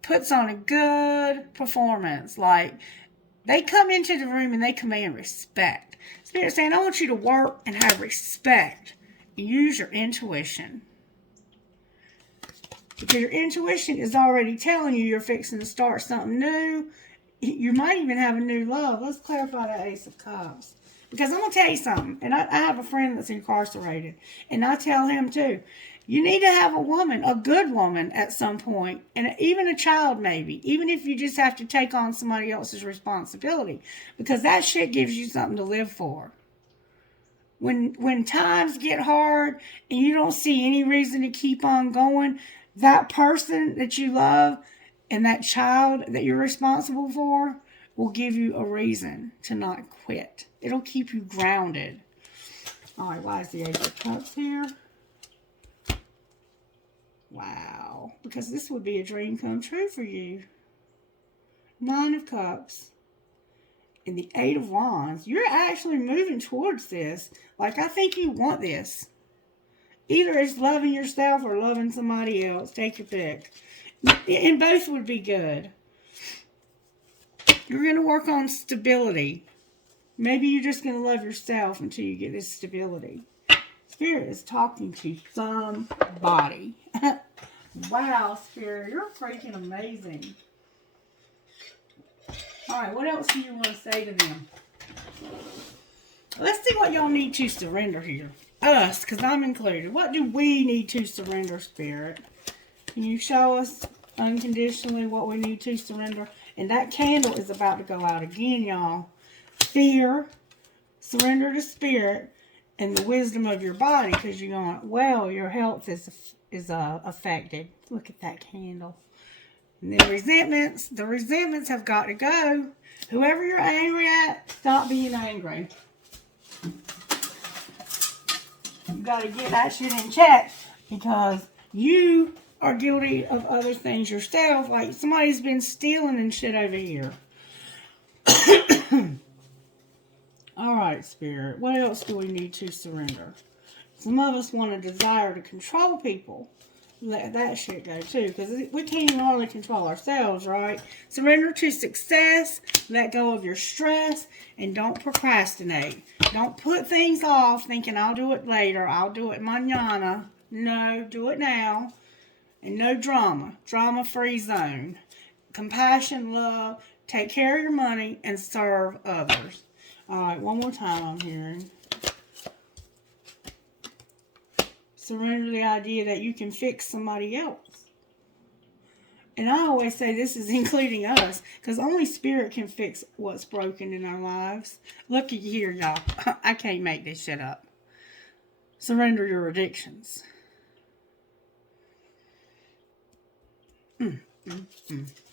puts on a good performance. Like, they come into the room and they command respect. Spirit's saying, I want you to work and have respect. Use your intuition. Because your intuition is already telling you you're fixing to start something new. You might even have a new love. Let's clarify that Ace of Cups. Because I'm going to tell you something. And I have a friend that's incarcerated. And I tell him too. You need to have a woman, a good woman at some point. And even a child maybe. Even if you just have to take on somebody else's responsibility. Because that shit gives you something to live for. When times get hard and you don't see any reason to keep on going, that person that you love And that child that you're responsible for will give you a reason to not quit. It'll keep you grounded. All right, why is the Ace of Cups here? Wow, because this would be a dream come true for you. Nine of Cups and the Eight of Wands. You're actually moving towards this. Like, I think you want this. Either it's loving yourself or loving somebody else. Take your pick. And both would be good. You're going to work on stability. Maybe you're just going to love yourself until you get this stability. Spirit is talking to somebody. Wow, Spirit, you're freaking amazing. All right, what else do you want to say to them? Let's see what y'all need to surrender here. Us, because I'm included. What do we need to surrender, Spirit? Can you show us unconditionally what we need to surrender? And that candle is about to go out again, y'all. Fear, surrender to Spirit, and the wisdom of your body, because you're going, well, your health is affected. Look at that candle. And then resentments. The resentments have got to go. Whoever you're angry at, stop being angry. You got to get that shit in check, because you are guilty of other things yourself. Like somebody's been stealing and shit over here. All right, Spirit. What else do we need to surrender? Some of us want a desire to control people. Let that shit go too, because we can't even hardly control ourselves, right? Surrender to success. Let go of your stress, and don't procrastinate. Don't put things off thinking I'll do it later. I'll do it mañana. No, do it now. And no drama. Drama-free zone. Compassion, love. Take care of your money and serve others. All right, one more time I'm hearing. Surrender the idea that you can fix somebody else. And I always say this is including us, because only Spirit can fix what's broken in our lives. Looky here, y'all. I can't make this shit up. Surrender your addictions.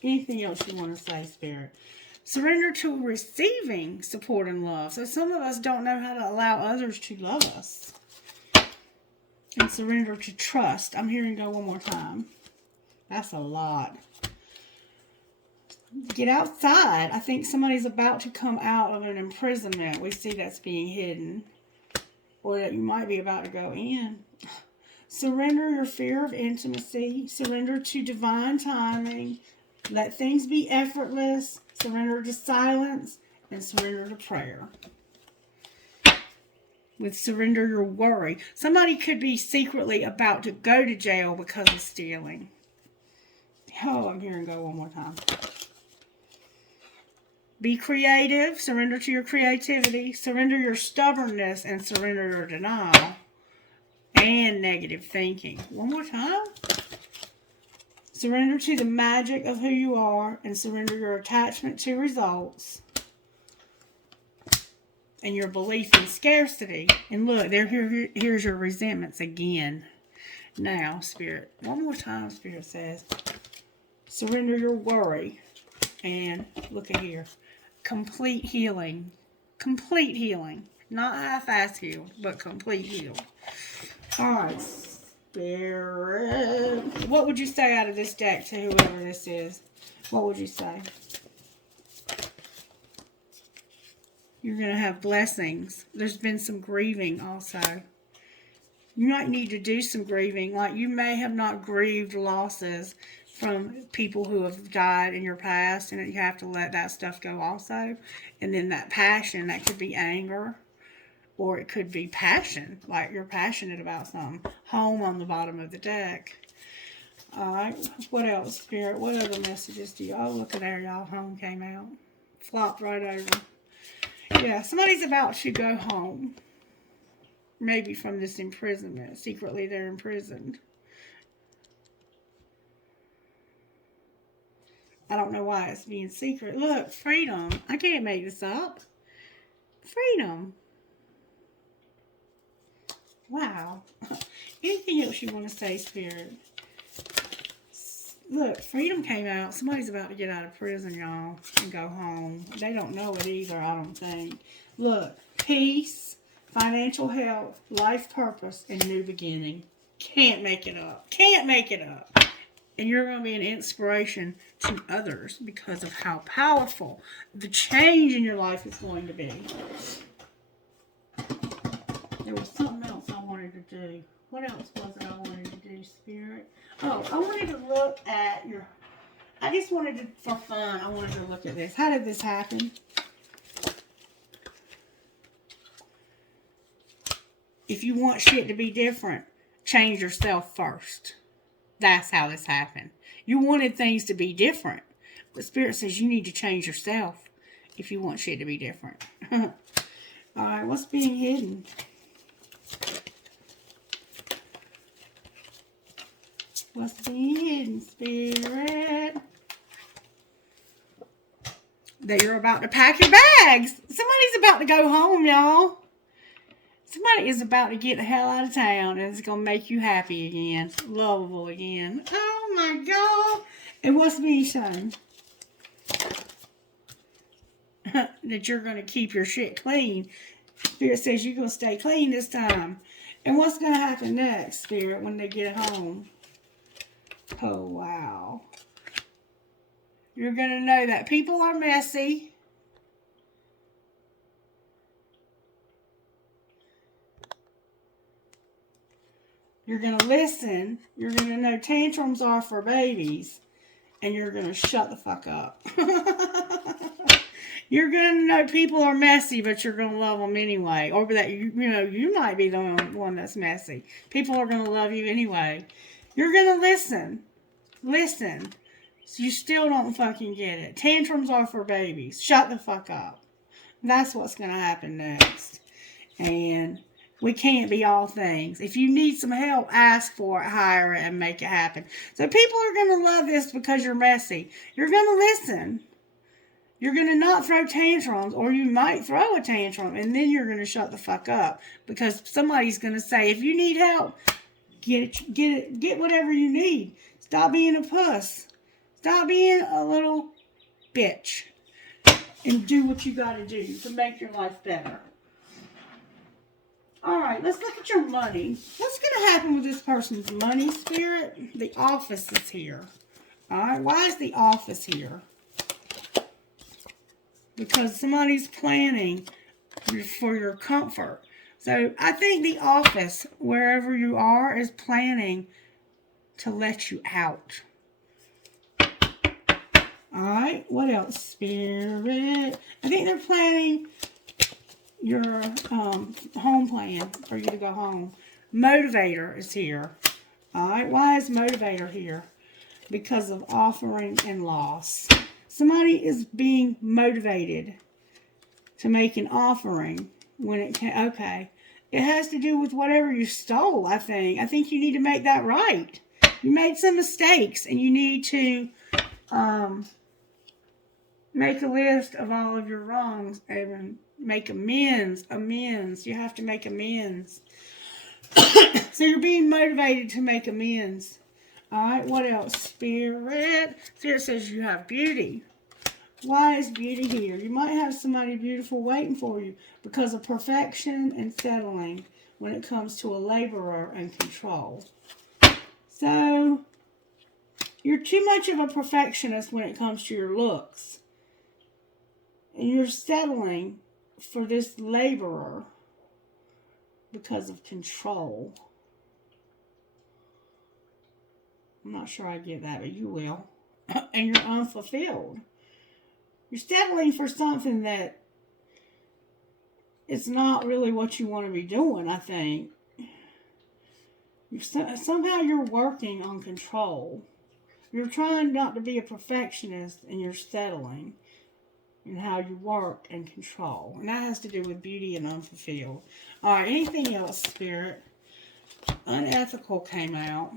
Anything else you want to say, Spirit? Surrender to receiving support and love. So some of us don't know how to allow others to love us. And surrender to trust. I'm hearing go one more time. That's a lot. Get outside. I think somebody's about to come out of an imprisonment. We see that's being hidden. Or that you might be about to go in. Surrender your fear of intimacy. Surrender to divine timing. Let things be effortless. Surrender to silence. And surrender to prayer. With surrender your worry. Somebody could be secretly about to go to jail because of stealing. Oh, I'm hearing go one more time. Be creative. Surrender to your creativity. Surrender your stubbornness and surrender your denial. And negative thinking. One more time. Surrender to the magic of who you are and surrender your attachment to results. And your belief in scarcity. And look, here's your resentments again. Now, Spirit. One more time, Spirit says. Surrender your worry. And look at here. Complete healing. Complete healing. Not half-ass healed, but complete healed. Alright, Spirit. What would you say out of this deck to whoever this is? What would you say? You're going to have blessings. There's been some grieving also. You might need to do some grieving. Like you may have not grieved losses from people who have died in your past. And you have to let that stuff go also. And then that passion, that could be anger. Or it could be passion. Like you're passionate about something. Home on the bottom of the deck. Alright. What else, Spirit? What other messages do you... Oh, look at there, y'all. Home came out. Flopped right over. Yeah, somebody's about to go home. Maybe from this imprisonment. Secretly, they're imprisoned. I don't know why it's being secret. Look, freedom. I can't make this up. Freedom. Wow. Anything else you want to say, Spirit? Look, freedom came out. Somebody's about to get out of prison, y'all, and go home. They don't know it either, I don't think. Look, peace, financial health, life purpose, and new beginning. Can't make it up. Can't make it up. And you're going to be an inspiration to others because of how powerful the change in your life is going to be. There was something else I wanted to do. What else was it I wanted to do, Spirit? Oh, I wanted to look at your... I just wanted to, for fun, I wanted to look at this. How did this happen? If you want shit to be different, change yourself first. That's how this happened. You wanted things to be different. But Spirit says you need to change yourself if you want shit to be different. Alright, what's being hidden? What's being hidden, Spirit? That you're about to pack your bags. Somebody's about to go home, y'all. Somebody is about to get the hell out of town and it's going to make you happy again. Lovable again. Oh my God. And what's being shown? That you're going to keep your shit clean. Spirit says you're going to stay clean this time. And what's going to happen next, Spirit, when they get home? Oh, wow. You're going to know that people are messy. You're going to listen. You're going to know tantrums are for babies. And you're going to shut the fuck up. You're going to know people are messy, but you're going to love them anyway. Or that, you might be the one that's messy. People are going to love you anyway. You're going to listen. Listen. So you still don't fucking get it. Tantrums are for babies. Shut the fuck up. That's what's going to happen next. And we can't be all things. If you need some help, ask for it, hire it, and make it happen. So people are going to love this because you're messy. You're going to listen. You're going to not throw tantrums, or you might throw a tantrum, and then you're going to shut the fuck up. Because somebody's going to say, if you need help, get whatever you need. Stop being a puss. Stop being a little bitch. And do what you got to do to make your life better. Alright, let's look at your money. What's going to happen with this person's money, Spirit? The office is here. Alright, why is the office here? Because somebody's planning for your comfort. So, I think the office, wherever you are, is planning to let you out. Alright, what else, Spirit? I think they're planning your home plan for you to go home. Motivator is here. Alright, why is Motivator here? Because of offering and loss. Somebody is being motivated to make an offering when it can. Okay, it has to do with whatever you stole, I think. I think you need to make that right. You made some mistakes and you need to make a list of all of your wrongs and make amends. You have to make amends. So you're being motivated to make amends. Alright, what else? Spirit. Spirit says you have beauty. Why is beauty here? You might have somebody beautiful waiting for you because of perfection and settling when it comes to a laborer and control. So, you're too much of a perfectionist when it comes to your looks. And you're settling for this laborer because of control. I'm not sure I get that, but you will. And you're unfulfilled. You're settling for something that it's not really what you want to be doing, I think. Somehow you're working on control. You're trying not to be a perfectionist and you're settling in how you work and control. And that has to do with beauty and unfulfilled. Alright, anything else, Spirit? Unethical came out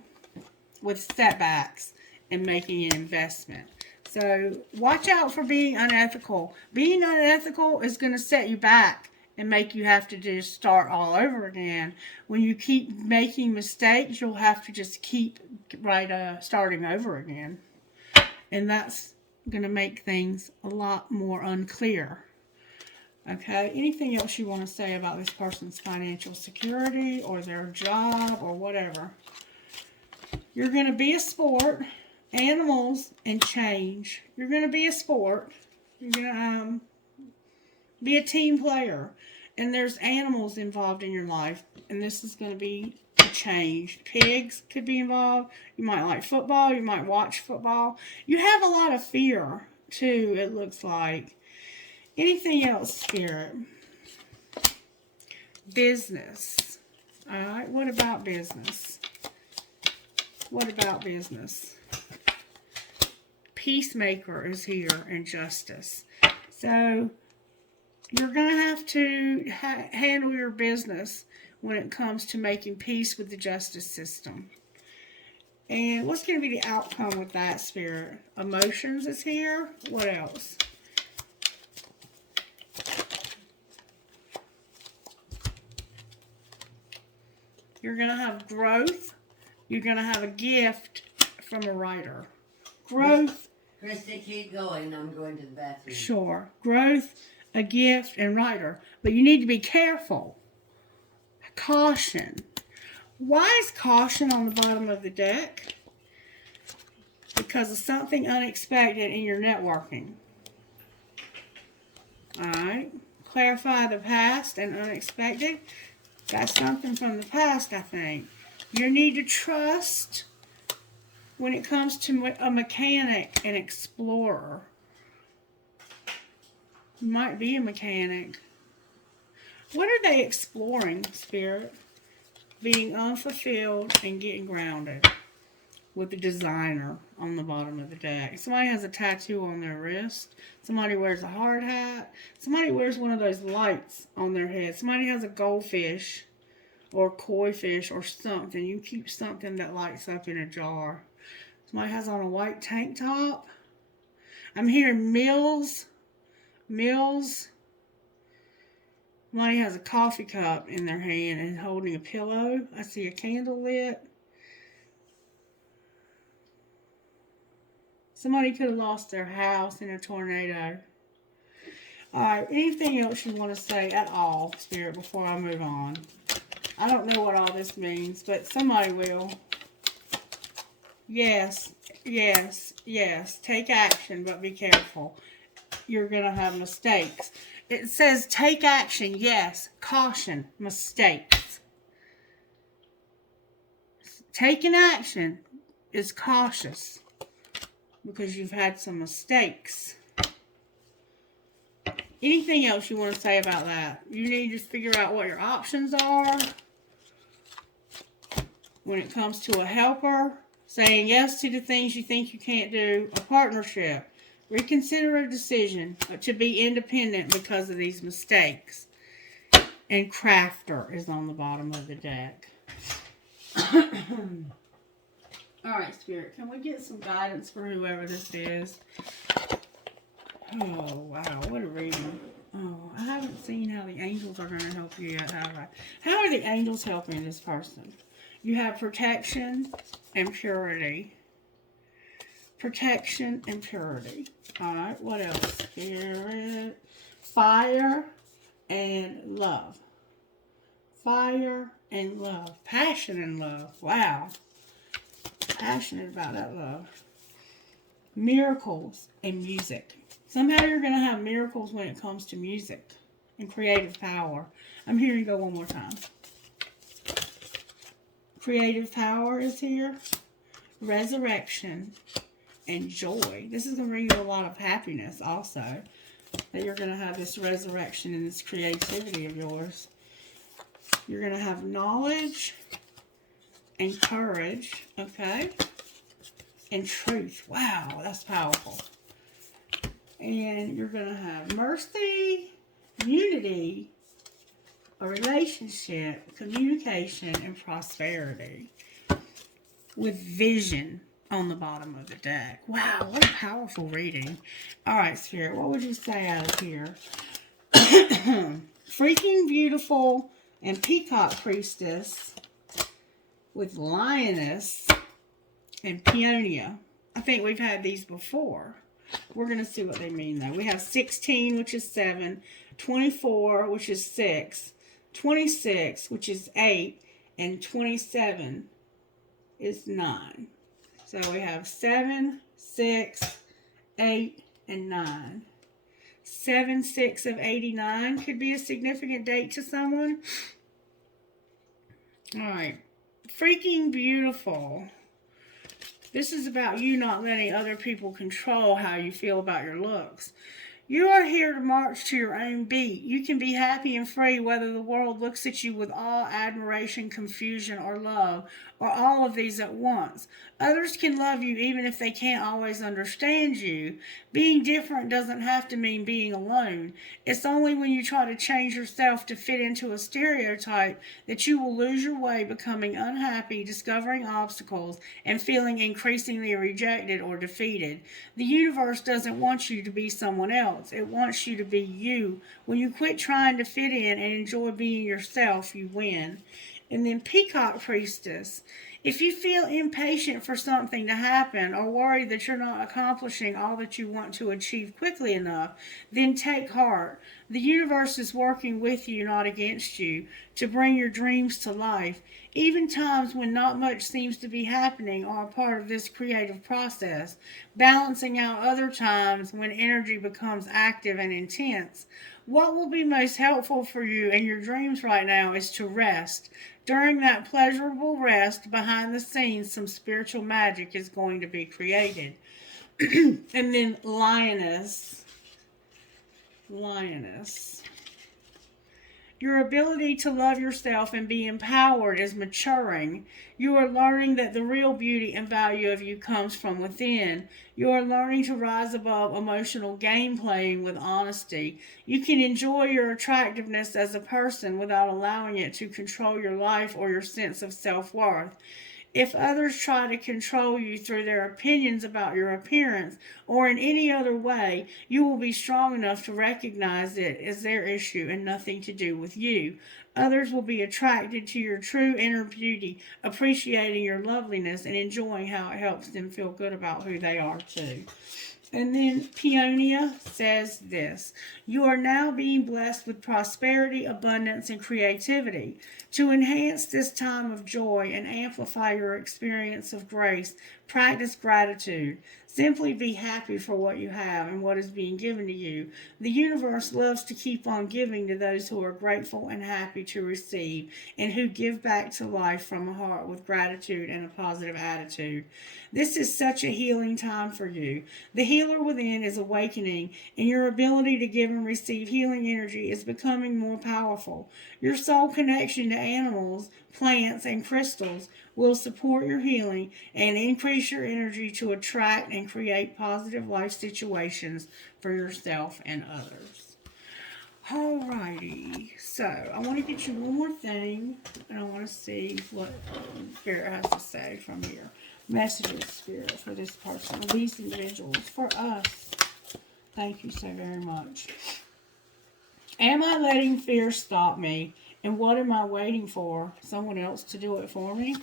with setbacks and making an investment. So watch out for being unethical. Being unethical is going to set you back and make you have to just start all over again. When you keep making mistakes, you'll have to just keep starting over again. And that's going to make things a lot more unclear. Okay, anything else you want to say about this person's financial security or their job or whatever? You're going to be a sport, animals, and change. You're going to be a sport. You're going to be a team player. And there's animals involved in your life. And this is going to be a change. Pigs could be involved. You might like football. You might watch football. You have a lot of fear, too, it looks like. Anything else, Spirit? Business. All right, what about business? What about business? Peacemaker is here in justice. So you're going to have to handle your business when it comes to making peace with the justice system. And what's going to be the outcome with that, Spirit? Emotions is here. What else? You're going to have growth. You're going to have a gift from a writer. Growth. Christie, keep going. I'm going to the bathroom. Sure. Growth, a gift, and writer. But you need to be careful. Caution. Why is caution on the bottom of the deck? Because of something unexpected in your networking. Alright. Clarify the past and unexpected. That's something from the past, I think. You need to trust when it comes to a mechanic and explorer. You might be a mechanic. What are they exploring, Spirit? Being unfulfilled and getting grounded with the designer on the bottom of the deck. Somebody has a tattoo on their wrist. Somebody wears a hard hat. Somebody wears one of those lights on their head. Somebody has a goldfish or koi fish or something. You keep something that lights up in a jar. Somebody has on a white tank top. I'm hearing meals. Somebody has a coffee cup in their hand and holding a pillow. I see a candle lit. Somebody could have lost their house in a tornado. Alright, anything else you want to say at all, Spirit, before I move on? I don't know what all this means, but somebody will. Yes. Take action, but be careful. You're going to have mistakes. It says take action, yes. Caution, mistakes. Taking action is cautious because you've had some mistakes. Anything else you want to say about that? You need to figure out what your options are when it comes to a helper. Saying yes to the things you think you can't do. A partnership. Reconsider a decision to be independent because of these mistakes. And crafter is on the bottom of the deck. Alright, Spirit. Can we get some guidance for whoever this is? Oh, wow. What a reading. Oh, I haven't seen how the angels are going to help you yet, have I? How are the angels helping this person? You have protection and purity. Protection and purity. Alright, what else? Spirit. Fire and love. Fire and love. Passion and love. Wow. Passionate about that love. Miracles and music. Somehow you're going to have miracles when it comes to music and creative power. I'm hearing you go one more time. Creative power is here. Resurrection and joy. This is going to bring you a lot of happiness also. That you're going to have this resurrection and this creativity of yours. You're going to have knowledge and courage. Okay? And truth. Wow, that's powerful. And you're going to have mercy, unity, a relationship, communication, and prosperity with vision on the bottom of the deck. Wow, what a powerful reading. All right, Spirit, what would you say out of here? Freaking Beautiful and Peacock Priestess with Lioness and Peonia. I think we've had these before. We're going to see what they mean, though. We have 16, which is 7, 24, which is 6, 26, which is 8, and 27 is 9. So we have 7, 6, 8, and 9. 7, 6 of 89 could be a significant date to someone. All right. Freaking Beautiful. This is about you not letting other people control how you feel about your looks. You are here to march to your own beat. You can be happy and free whether the world looks at you with awe, admiration, confusion, or love, or all of these at once. Others can love you even if they can't always understand you. Being different doesn't have to mean being alone. It's only when you try to change yourself to fit into a stereotype that you will lose your way, becoming unhappy, discovering obstacles, and feeling increasingly rejected or defeated. The universe doesn't want you to be someone else. It wants you to be you. When you quit trying to fit in and enjoy being yourself, you win. And then Peacock Priestess. If you feel impatient for something to happen or worry that you're not accomplishing all that you want to achieve quickly enough, then take heart. The universe is working with you, not against you, to bring your dreams to life. Even times when not much seems to be happening are a part of this creative process, balancing out other times when energy becomes active and intense. What will be most helpful for you and your dreams right now is to rest. During that pleasurable rest, behind the scenes, some spiritual magic is going to be created. And then Lioness. Lioness. Your ability to love yourself and be empowered is maturing. You are learning that the real beauty and value of you comes from within. You are learning to rise above emotional game playing with honesty. You can enjoy your attractiveness as a person without allowing it to control your life or your sense of self-worth. If others try to control you through their opinions about your appearance or in any other way, you will be strong enough to recognize it as their issue and nothing to do with you. Others will be attracted to your true inner beauty, appreciating your loveliness and enjoying how it helps them feel good about who they are too. And then Peonia says this: you are now being blessed with prosperity, abundance, and creativity. To enhance this time of joy and amplify your experience of grace, practice gratitude. Simply be happy for what you have and what is being given to you. The universe loves to keep on giving to those who are grateful and happy to receive and who give back to life from a heart with gratitude and a positive attitude. This is such a healing time for you. The healer within is awakening, and your ability to give and receive healing energy is becoming more powerful. Your soul connection to animals, plants, and crystals will support your healing and increase your energy to attract and create positive life situations for yourself and others. Alrighty, so I want to get you one more thing, and I want to see what Spirit has to say from here. Messages, Spirit, for this person, or these individuals, for us. Thank you so very much. Am I letting fear stop me? And what am I waiting for? Someone else to do it for me?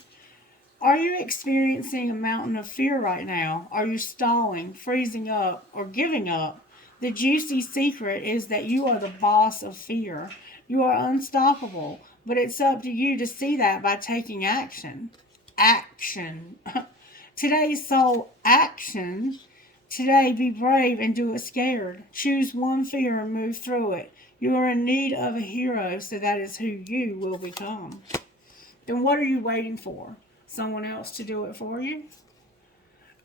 Are you experiencing a mountain of fear right now? Are you stalling, freezing up, or giving up? The juicy secret is that you are the boss of fear. You are unstoppable, but it's up to you to see that by taking action. Action. Today's soul action. Today, be brave and do it scared. Choose one fear and move through it. You are in need of a hero, so that is who you will become. Then what are you waiting for? Someone else to do it for you?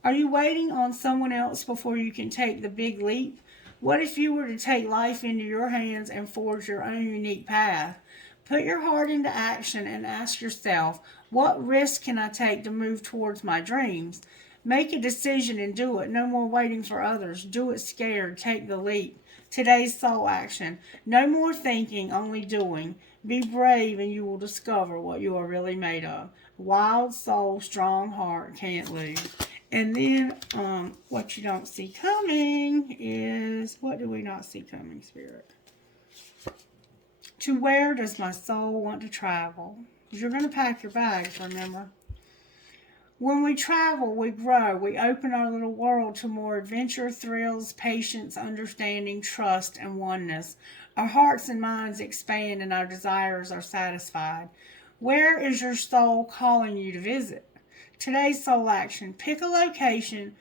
Are you waiting on someone else before you can take the big leap? What if you were to take life into your hands and forge your own unique path? Put your heart into action and ask yourself, what risk can I take to move towards my dreams? Make a decision and do it. No more waiting for others. Do it scared. Take the leap. Today's soul action. No more thinking, only doing. Be brave and you will discover what you are really made of. Wild soul, strong heart, can't lose. And then what you don't see coming is, what do we not see coming, Spirit? To where does my soul want to travel? You're going to pack your bags, remember? When we travel, we grow. We open our little world to more adventure, thrills, patience, understanding, trust, and oneness. Our hearts and minds expand and our desires are satisfied. Where is your soul calling you to visit? Today's soul action. Pick a location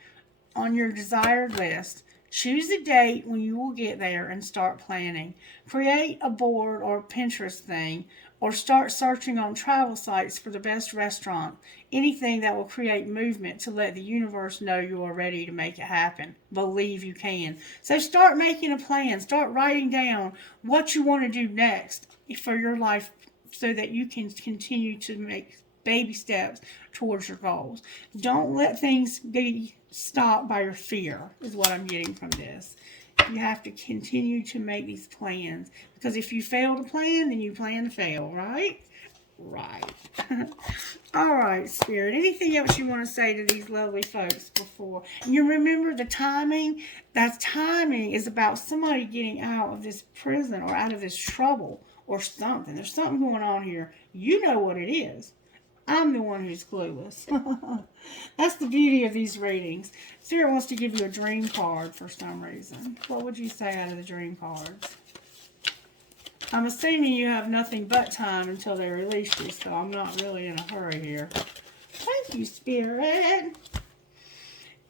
on your desired list. Choose a date when you will get there and start planning. Create a board or Pinterest thing, or start searching on travel sites for the best restaurant. Anything that will create movement to let the universe know you are ready to make it happen. Believe you can. So start making a plan. Start writing down what you want to do next for your life so that you can continue to make baby steps towards your goals. Don't let things be stopped by your fear, is what I'm getting from this. You have to continue to make these plans, because if you fail to plan, then you plan to fail, right? Right. All right, Spirit. Anything else you want to say to these lovely folks before? And you remember the timing? That timing is about somebody getting out of this prison or out of this trouble or something. There's something going on here. You know what it is. I'm the one who's clueless. That's the beauty of these readings. Spirit wants to give you a dream card for some reason. What would you say out of the dream cards? I'm assuming you have nothing but time until they release you, so I'm not really in a hurry here. Thank you, Spirit.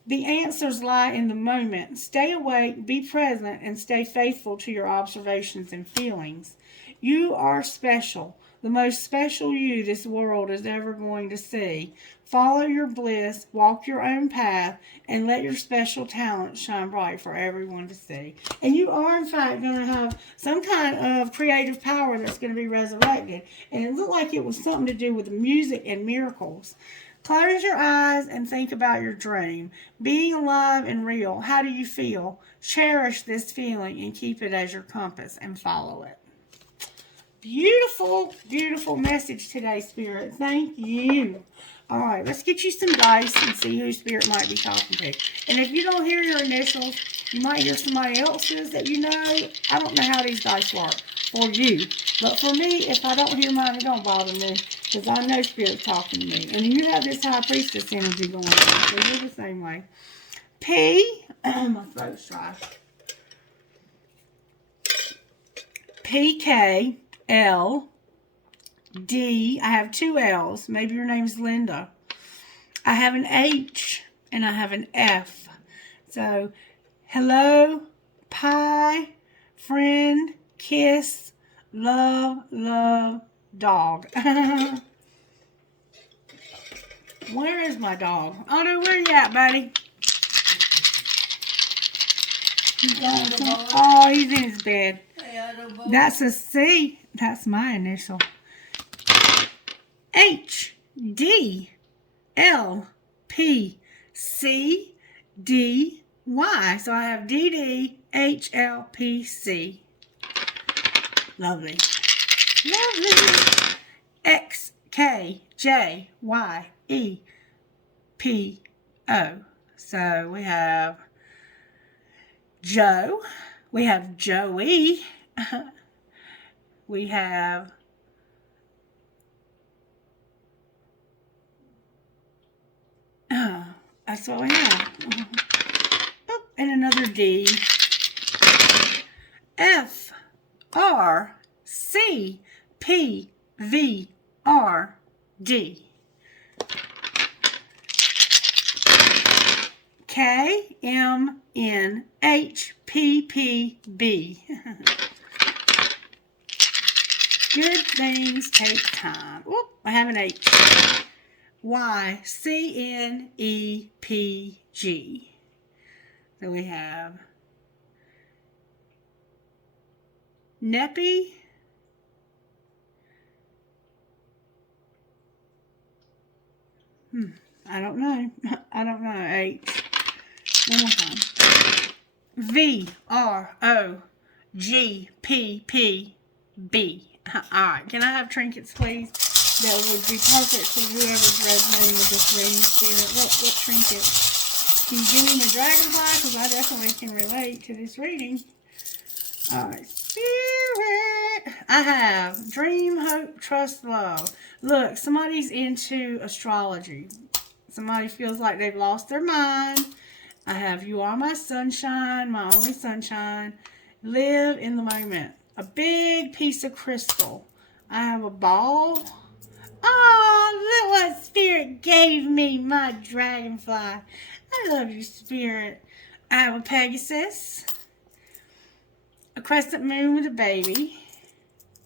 The answers lie in the moment. Stay awake, be present, and stay faithful to your observations and feelings. You are special. The most special you this world is ever going to see. Follow your bliss, walk your own path, and let your special talent shine bright for everyone to see. And you are, in fact, going to have some kind of creative power that's going to be resurrected. And it looked like it was something to do with music and miracles. Close your eyes and think about your dream. Being alive and real, how do you feel? Cherish this feeling and keep it as your compass and follow it. Beautiful, beautiful message today, Spirit. Thank you. All right, let's get you some dice and see who Spirit might be talking to. And if you don't hear your initials, you might hear somebody else's that you know. I don't know how these dice work for you. But for me, if I don't hear mine, it don't bother me, because I know Spirit's talking to me. And you have this High Priestess energy going on, so you're the same way. P, my throat's dry. PK. L, D, I have two L's. Maybe your name's Linda. I have an H and I have an F. So, hello, pie, friend, kiss, love, love, dog. Where is my dog? Otto, where you at, buddy? He's gone. Oh, he's in his bed. That's a C. That's my initial. H, D, L, P, C, D, Y. So I have D, D, H, L, P, C. Lovely. Lovely. X, K, J, Y, E, P, O. So we have Joe. We have Joey. We have that's what we have. Oh, and another D. F, R, C, P, V, R, D. K, M, N, H, P, P, B. Good things take time. Oop, I have an H. Y, C, N, E, P, G. So we have Neppy. I don't know. I don't know. H. One more time. V, R, O, G, P, P, B. Alright, can I have trinkets, please? That would be perfect for whoever's resonating with this reading, Spirit. What trinket? Can you give me the dragonfly? Because I definitely can relate to this reading. Alright, Spirit. I have dream, hope, trust, love. Look, somebody's into astrology. Somebody feels like they've lost their mind. I have you are my sunshine, my only sunshine. Live in the moment. A big piece of crystal. I have a ball. Oh, look what Spirit gave me, my dragonfly. I love you, Spirit. I have a Pegasus. A crescent moon with a baby.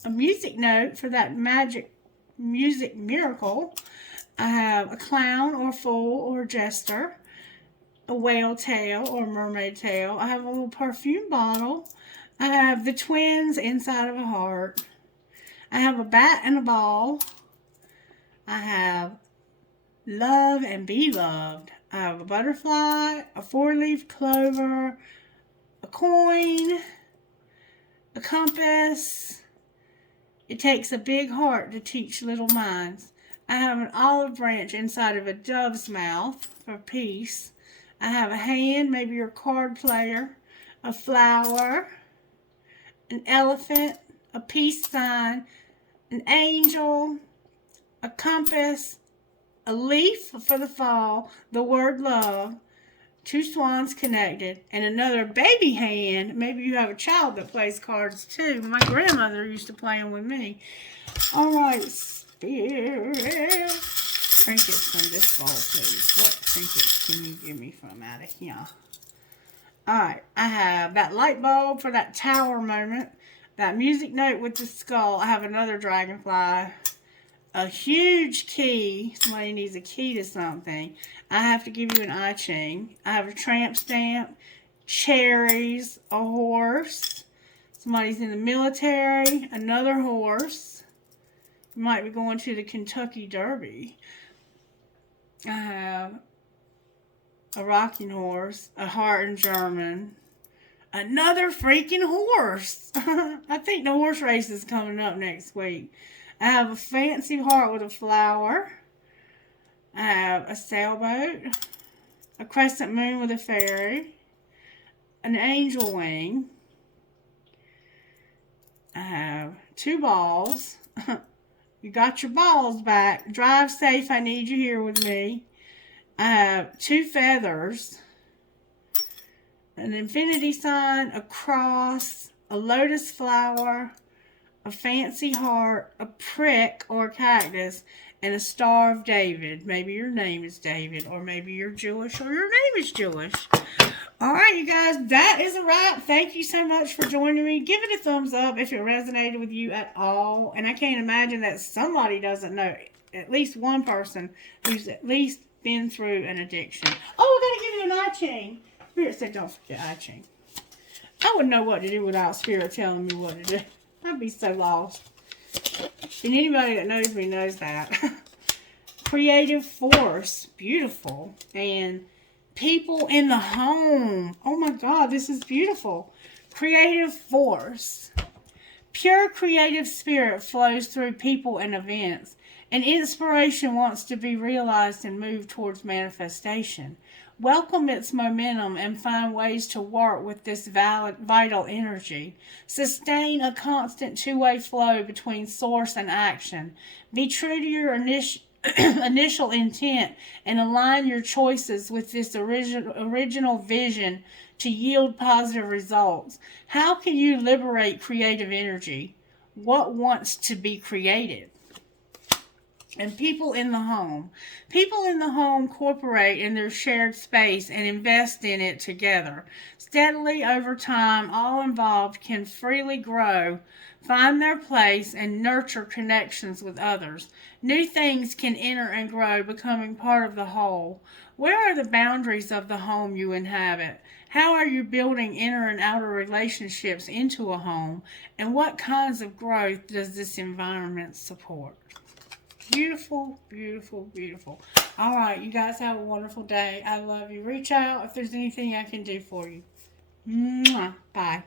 A music note for that magic music miracle. I have a clown or fool or jester. A whale tail or mermaid tail. I have a little perfume bottle. I have the twins inside of a heart. I have a bat and a ball. I have love and be loved. I have a butterfly, a 4-leaf clover, a coin, a compass. It takes a big heart to teach little minds. I have an olive branch inside of a dove's mouth for peace. I have a hand, maybe you're a card player, a flower, an elephant, a peace sign, an angel, a compass, a leaf for the fall, the word love, 2 swans connected, and another baby hand. Maybe you have a child that plays cards too. My grandmother used to play them with me. All right, Spirit. Trinkets from this bowl, please. What trinkets can you give me from out of here? All right, I have that light bulb for that tower moment. That music note with the skull. I have another dragonfly. A huge key. Somebody needs a key to something. I have to give you an eye ching. I have a tramp stamp. Cherries. A horse. Somebody's in the military. Another horse. You might be going to the Kentucky Derby. I have a rocking horse. A heart in German. Another freaking horse. I think the horse race is coming up next week. I have a fancy heart with a flower. I have a sailboat. A crescent moon with a fairy. An angel wing. I have 2 balls. You got your balls back. Drive safe. I need you here with me. I have 2 feathers. An infinity sign. A cross. A lotus flower. A fancy heart, a prick or a cactus, and a Star of David. Maybe your name is David, or maybe you're Jewish, or your name is Jewish. All right, you guys, that is a wrap. Thank you so much for joining me. Give it a thumbs up if it resonated with you at all. And I can't imagine that somebody doesn't know, at least one person who's at least been through an addiction. Oh, I got to give you an eye chain. Spirit said don't forget eye chain. I wouldn't know what to do without Spirit telling me what to do. I'd be so lost. And anybody that knows me knows that. Creative force. Beautiful. And people in the home. Oh my God, this is beautiful. Creative force. Pure creative spirit flows through people and events. And inspiration wants to be realized and move towards manifestation. Welcome its momentum and find ways to work with this vital energy. Sustain a constant 2-way flow between source and action. Be true to your initial intent and align your choices with this original vision to yield positive results. How can you liberate creative energy? What wants to be created? And people in the home. People in the home cooperate in their shared space and invest in it together. Steadily over time, all involved can freely grow, find their place, and nurture connections with others. New things can enter and grow, becoming part of the whole. Where are the boundaries of the home you inhabit? How are you building inner and outer relationships into a home? And what kinds of growth does this environment support? Beautiful, beautiful, beautiful. All right, you guys have a wonderful day. I love you. Reach out if there's anything I can do for you. Mwah. Bye.